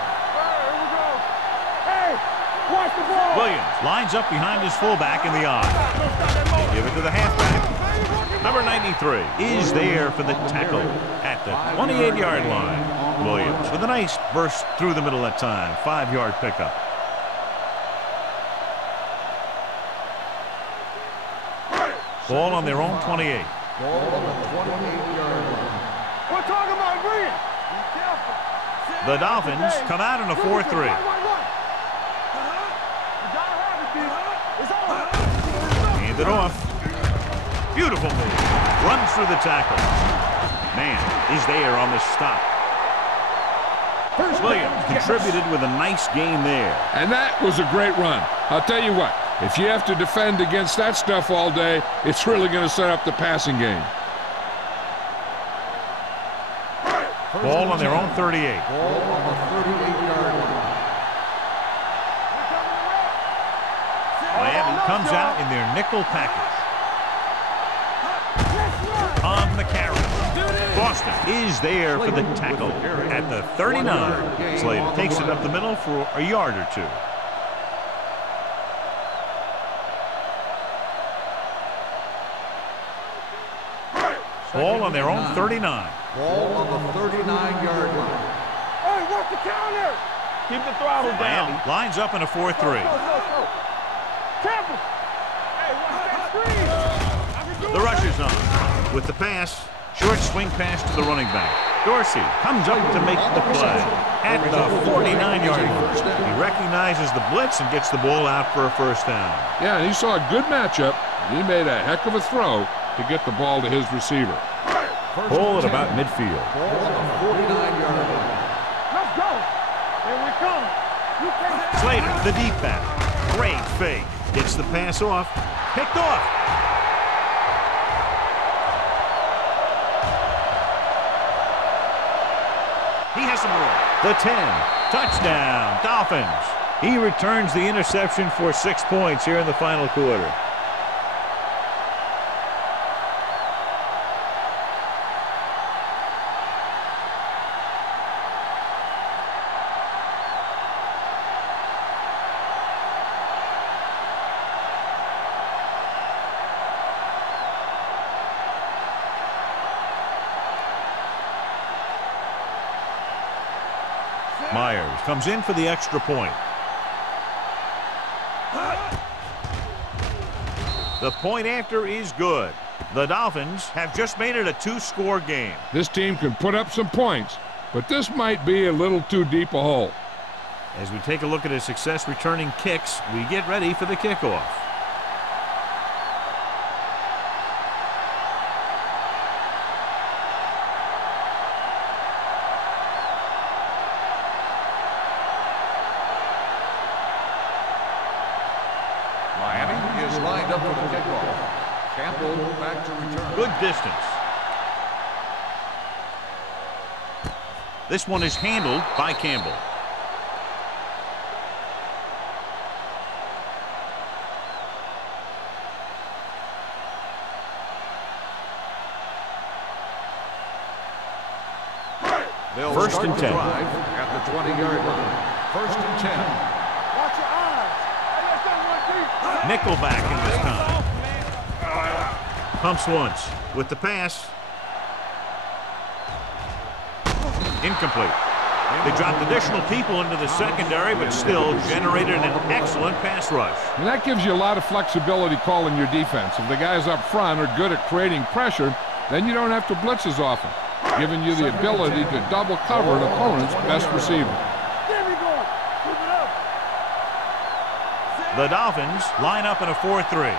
Here we go. Hey, watch the ball. Williams lines up behind his fullback in the eye. Give it to the halfback. Number 93 is there for the tackle at the 28-yard line. Williams with a nice burst through the middle that time. 5-yard pickup. Ball on their own 28. Ball on the 28-yard line. We're talking about green. Be careful. The Dolphins come out in a 4-3. You gotta have it, B. It's over. Hand it off. Beautiful move. Runs through the tackle. Man is there on the stop. Williams contributed with a nice gain there. And that was a great run. I'll tell you what, if you have to defend against that stuff all day, it's really going to set up the passing game. Ball on their own 38. Ball on the 38-yard line. Miami comes out in their nickel package. On the carry. Boston is there for the tackle at the 39. Slater takes it up the middle for a yard or two. Ball on their own 39. Ball on the 39-yard line. Hey, watch the counter. Keep the throttle down. Miami lines up in a 4-3. Careful. Hey, watch that screen. The rush is on. With the pass, short swing pass to the running back. Dorsey comes up to make the play at the 49-yard line. He recognizes the blitz and gets the ball out for a 1st down. Yeah, and he saw a good matchup. He made a heck of a throw to get the ball to his receiver. Ball at about midfield. Ball on the 49-yard line. Let's go. Here we come. You can't. Slater, the deep back. Great fake. Gets the pass off. Picked off. He has some room. The 10. Touchdown. Dolphins. He returns the interception for 6 points here in the final quarter. Myers comes in for the extra point. The point after is good. The Dolphins have just made it a 2-score game. This team can put up some points, but this might be a little too deep a hole. As we take a look at his success returning kicks, we get ready for the kickoff. Miami is lined up for the kickoff. Campbell back to return. Good distance. This one is handled by Campbell. They'll 1st and 10. Drive at the 20-yard line. 1st and 10. Watch your eyes. Hey, that's that 1 deep. Nickelback in this time. Pumps once with the pass. Incomplete. They dropped additional people into the secondary, but still generated an excellent pass rush. And that gives you a lot of flexibility calling your defense. If the guys up front are good at creating pressure, then you don't have to blitz as often, giving you the ability to double cover an opponent's best receiver. There we go. Keep it up. The Dolphins line up in a 4-3.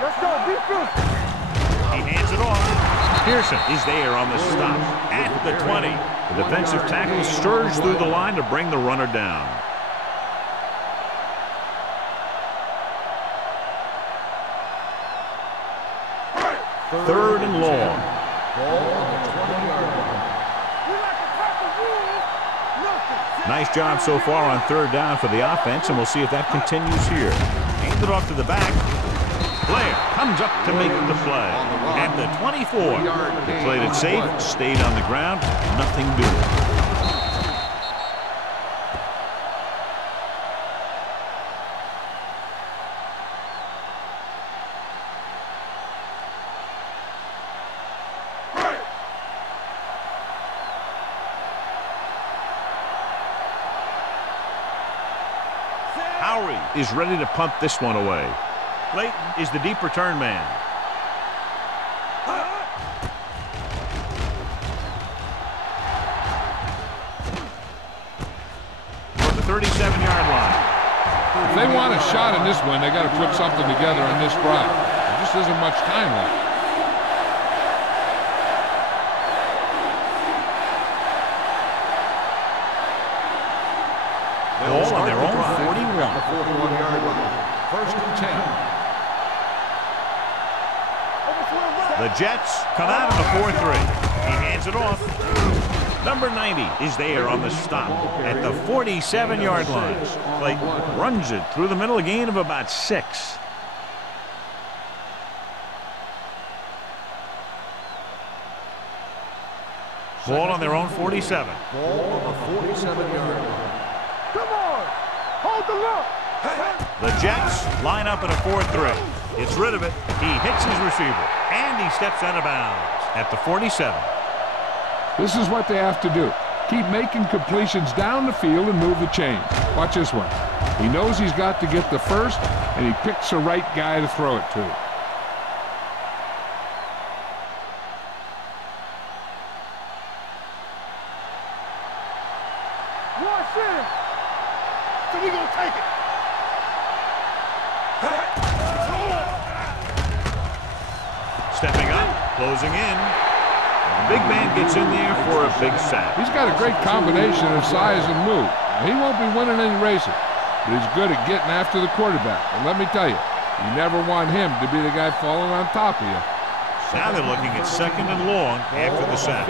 Let's go. Be fierce. He hands it off. Pearson is there on the stop at the 20. The defensive tackle stirs through the line to bring the runner down. Third and long. Ball on the 20-yard line. We like to cut the rules. Nothing. Nice job so far on 3rd down for the offense, and we'll see if that continues here. Hand it off to the back. Blair comes up to make the play. At the 24. They played it safe, stayed on the ground, nothing doing. Is ready to punt this one away. Clayton is the deep return man. From the 37-yard line. If they want a shot in this one, they got to put something together on this drive. There just isn't much time left. Ball on their own 41. The 41-yard line. First and 10. The Jets come out in the 4-3. He hands it off. Number 90 is there on the stop at the 47-yard line. Clayton runs it through the middle, a gain of about 6. Ball on their own 47. Ball on the 47-yard line. Come on! Hold the look! The Jets line up in a 4-3. It's rid of it. He hits his receiver, and he steps out of bounds at the 47. This is what they have to do. Keep making completions down the field and move the chains. Watch this one. He knows he's got to get the first, and he picks the right guy to throw it to. Watch him! So we gonna take it. Stepping up, closing in. The big man gets in there for a big sack. He's got a great combination of size and move. He won't be winning any races, but he's good at getting after the quarterback. And let me tell you, you never want him to be the guy falling on top of you. Now they're looking at 2nd and long after the sack.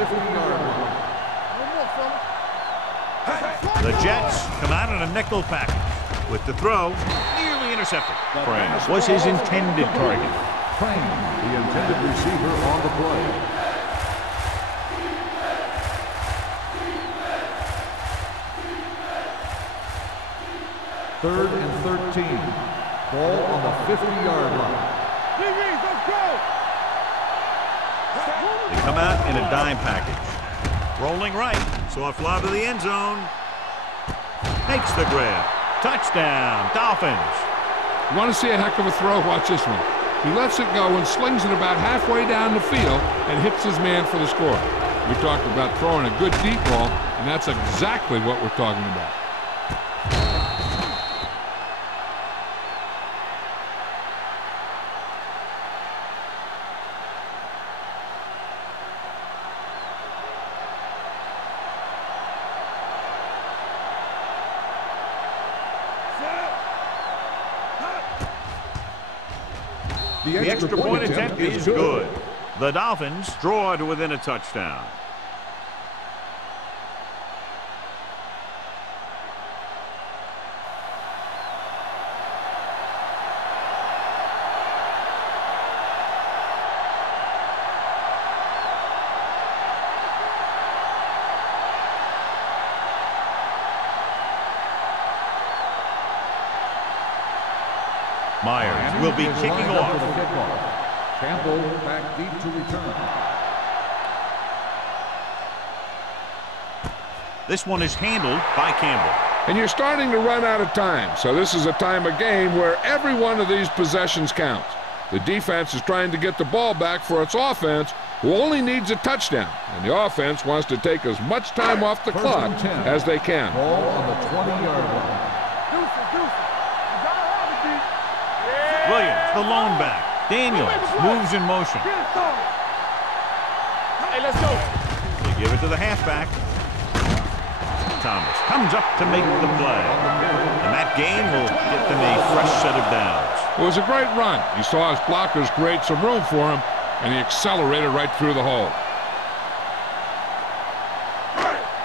The Jets come out in a nickel package with the throw nearly intercepted. Franks was his intended target. Crane, the intended receiver on the play. Third and 13. Ball on the 50-yard line. Let's go! They come out in a dime package. Rolling right, soft lob to the end zone. Makes the grab. Touchdown, Dolphins. You want to see a heck of a throw? Watch this one. He lets it go and slings it about halfway down the field and hits his man for the score. We talked about throwing a good deep ball, and that's exactly what we're talking about. The extra point attempt is good. The Dolphins draw to within a touchdown. Myers will be kicking off. Campbell back deep to return. This one is handled by Campbell. And you're starting to run out of time, so this is a time of game where every one of these possessions counts. The defense is trying to get the ball back for its offense, who only needs a touchdown, and the offense wants to take as much time off the clock as they can. Ball on the 20-yard line. Williams, the lone back. Daniels moves in motion. Hey, let's go. They give it to the halfback. Thomas comes up to make the play. And that gain will get them a fresh set of downs. It was a great run. He saw his blockers create some room for him, and he accelerated right through the hole.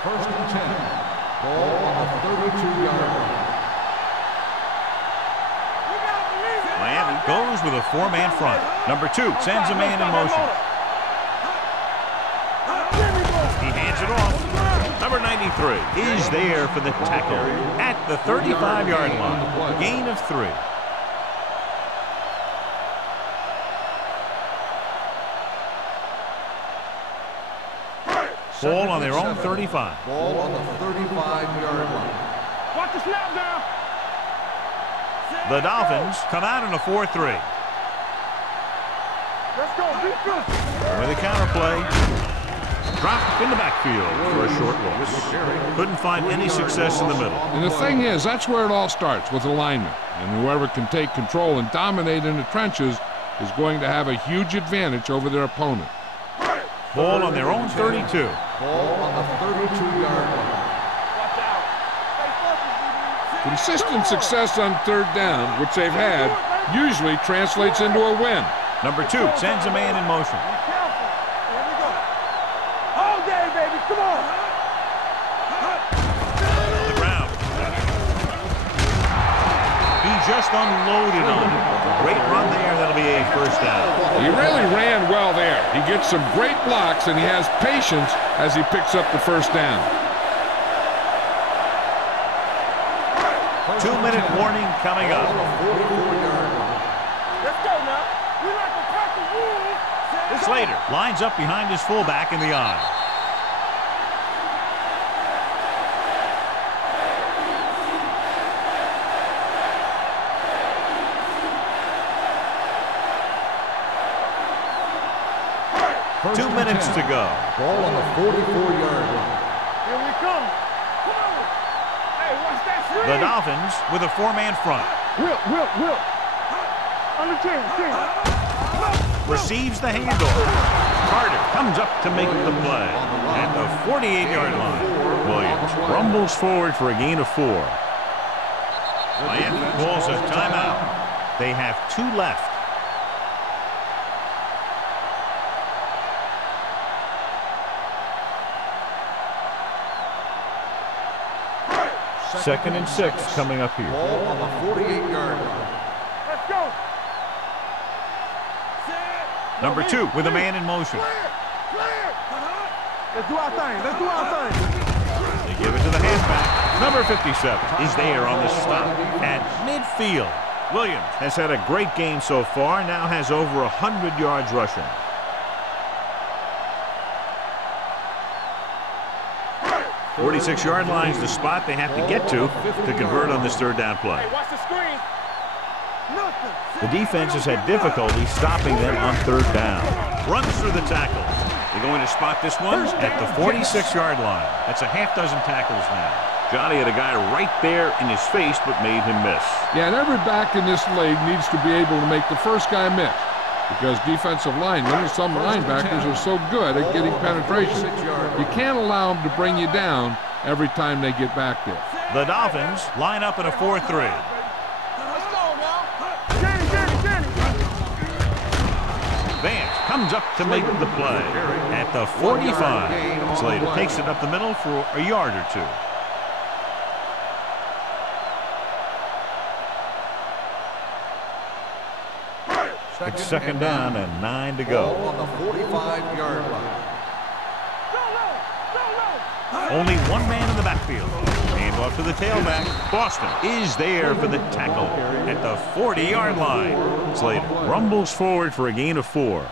First and 10. Ball on the 32-yard line. Miami goes with a 4-man front. Number 2 sends a man in motion. He hands it off. Number 93 is there for the tackle at the 35-yard line. Gain of 3. Ball on their own 35. Ball on the 35-yard line. Watch the snap down. The Dolphins come out in a 4-3. Let's go, defense. With a counter play. Dropped in the backfield for a short loss. Couldn't find any success in the middle. And the thing is, that's where it all starts, with alignment. And whoever can take control and dominate in the trenches is going to have a huge advantage over their opponent. Ball on their own 32. Ball on the 32-yard line. Watch out. Consistent success on third down, which they've had, usually translates into a win. Number 2 sends a man in motion. Be careful. Here we go. All day, baby. Come on. On the ground. He just unloaded on him. Great run there. That'll be a first down. He really ran well there. He gets some great blocks, and he has patience as he picks up the first down. 2-minute warning coming up. Let's go now. We like to crack the rules. Slater lines up behind his fullback in the eye. First 2 and minutes 10. to go. Ball on the 44-yard line. Here we come. Come on. Hey, watch that screen. The Dolphins with a 4-man front. Whip. Under 10. Receives the handoff. Carter comes up to make the play. At the 48-yard line. Williams rumbles forward for a gain of 4. Miami calls a timeout. They have 2 left. Second and 6 coming up here. Ball on the 48-yard line. Let's go. Number 2 with a man in motion. Clear. Let's do our thing. They give it to the halfback. Number 57 is there on the stop at midfield. Williams has had a great game so far, now has over 100 yards rushing. 46-yard line's the spot they have to get to convert on this third down play. Hey, watch the screen. Nothing. The defense has had difficulty stopping them on third down. Runs through the tackles. They're going to spot this one at the 46-yard line. That's a half dozen tackles now. Johnny had a guy right there in his face but made him miss. Yeah, and every back in this league needs to be able to make the first guy miss, because defensive linemen and some linebackers are so good at getting penetration. You can't allow them to bring you down every time they get back there. The Dolphins line up in a 4-3. Let's go now. Jenny. Vance comes up to make the play at the 45. Slater takes it up the middle for a yard or 2. It's second down and 9 to go. Ball on the 45-yard line. Only one man in the backfield. Hand off to the tailback. Boston is there for the tackle at the 40-yard line. Slater rumbles forward for a gain of 4.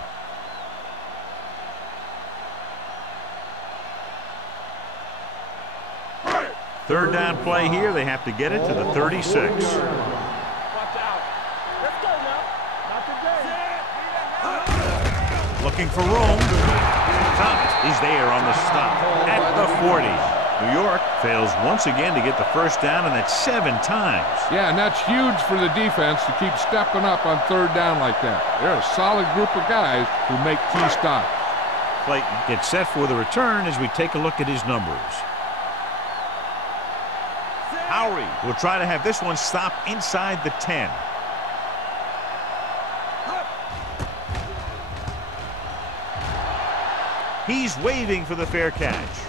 Third down play here. They have to get it to the 36. Watch out. Let's go now. Not today. Looking for room. Thomas is there on the stop at the 40. New York fails once again to get the first down, and that's 7 times. Yeah, and that's huge for the defense to keep stepping up on third down like that. They're a solid group of guys who make key stops. Clayton gets set for the return as we take a look at his numbers. Howery will try to have this one stop inside the 10. He's waving for the fair catch.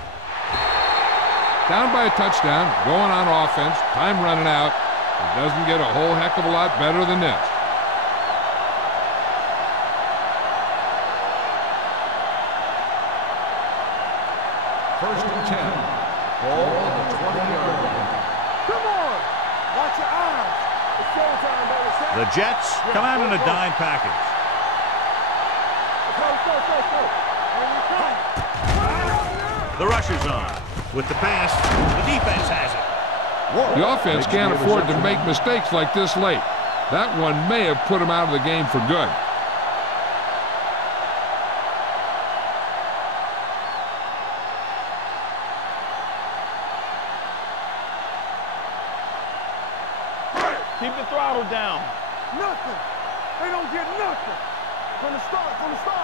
Down by a touchdown, going on offense, time running out. It doesn't get a whole heck of a lot better than this. and 10. Ball on the 20-yard line. Come on. Watch your eyes. It's showtime, baby. The Jets come out in a dime package. Go. Here we come. The rusher's on. With the pass, the defense has it. The offense can't afford to make mistakes like this late. That one may have put him out of the game for good. Keep the throttle down. Nothing. They don't get nothing. From the start. Let's go.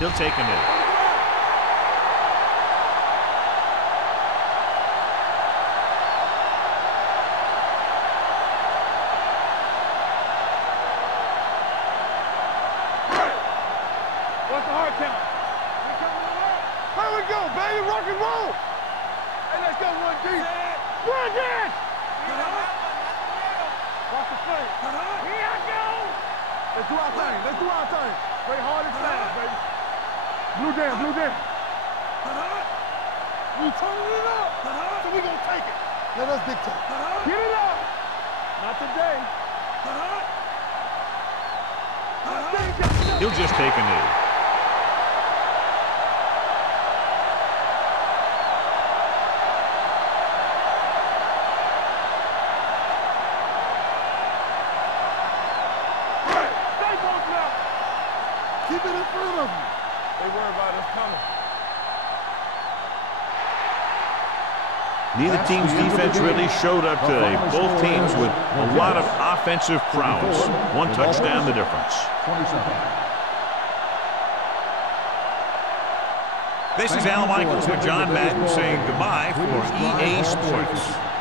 He'll take a knee. What's the hard count? Here we go, baby. Rock and roll. Hey, let's go, 1D. Run it! Watch the play. Here I go. Let's do our thing. Play hard and fast, baby. Blue down. We turning it up. So we gonna take it. Let us dictate. Get it up. Not today. He'll just take a knee. Keep it in front of you. They worry about us coming. Neither team's defense really showed up today. Both teams with a lot of offensive prowess. One touchdown the difference. 27. This is Al Michaels with John Madden saying goodbye for EA Sports.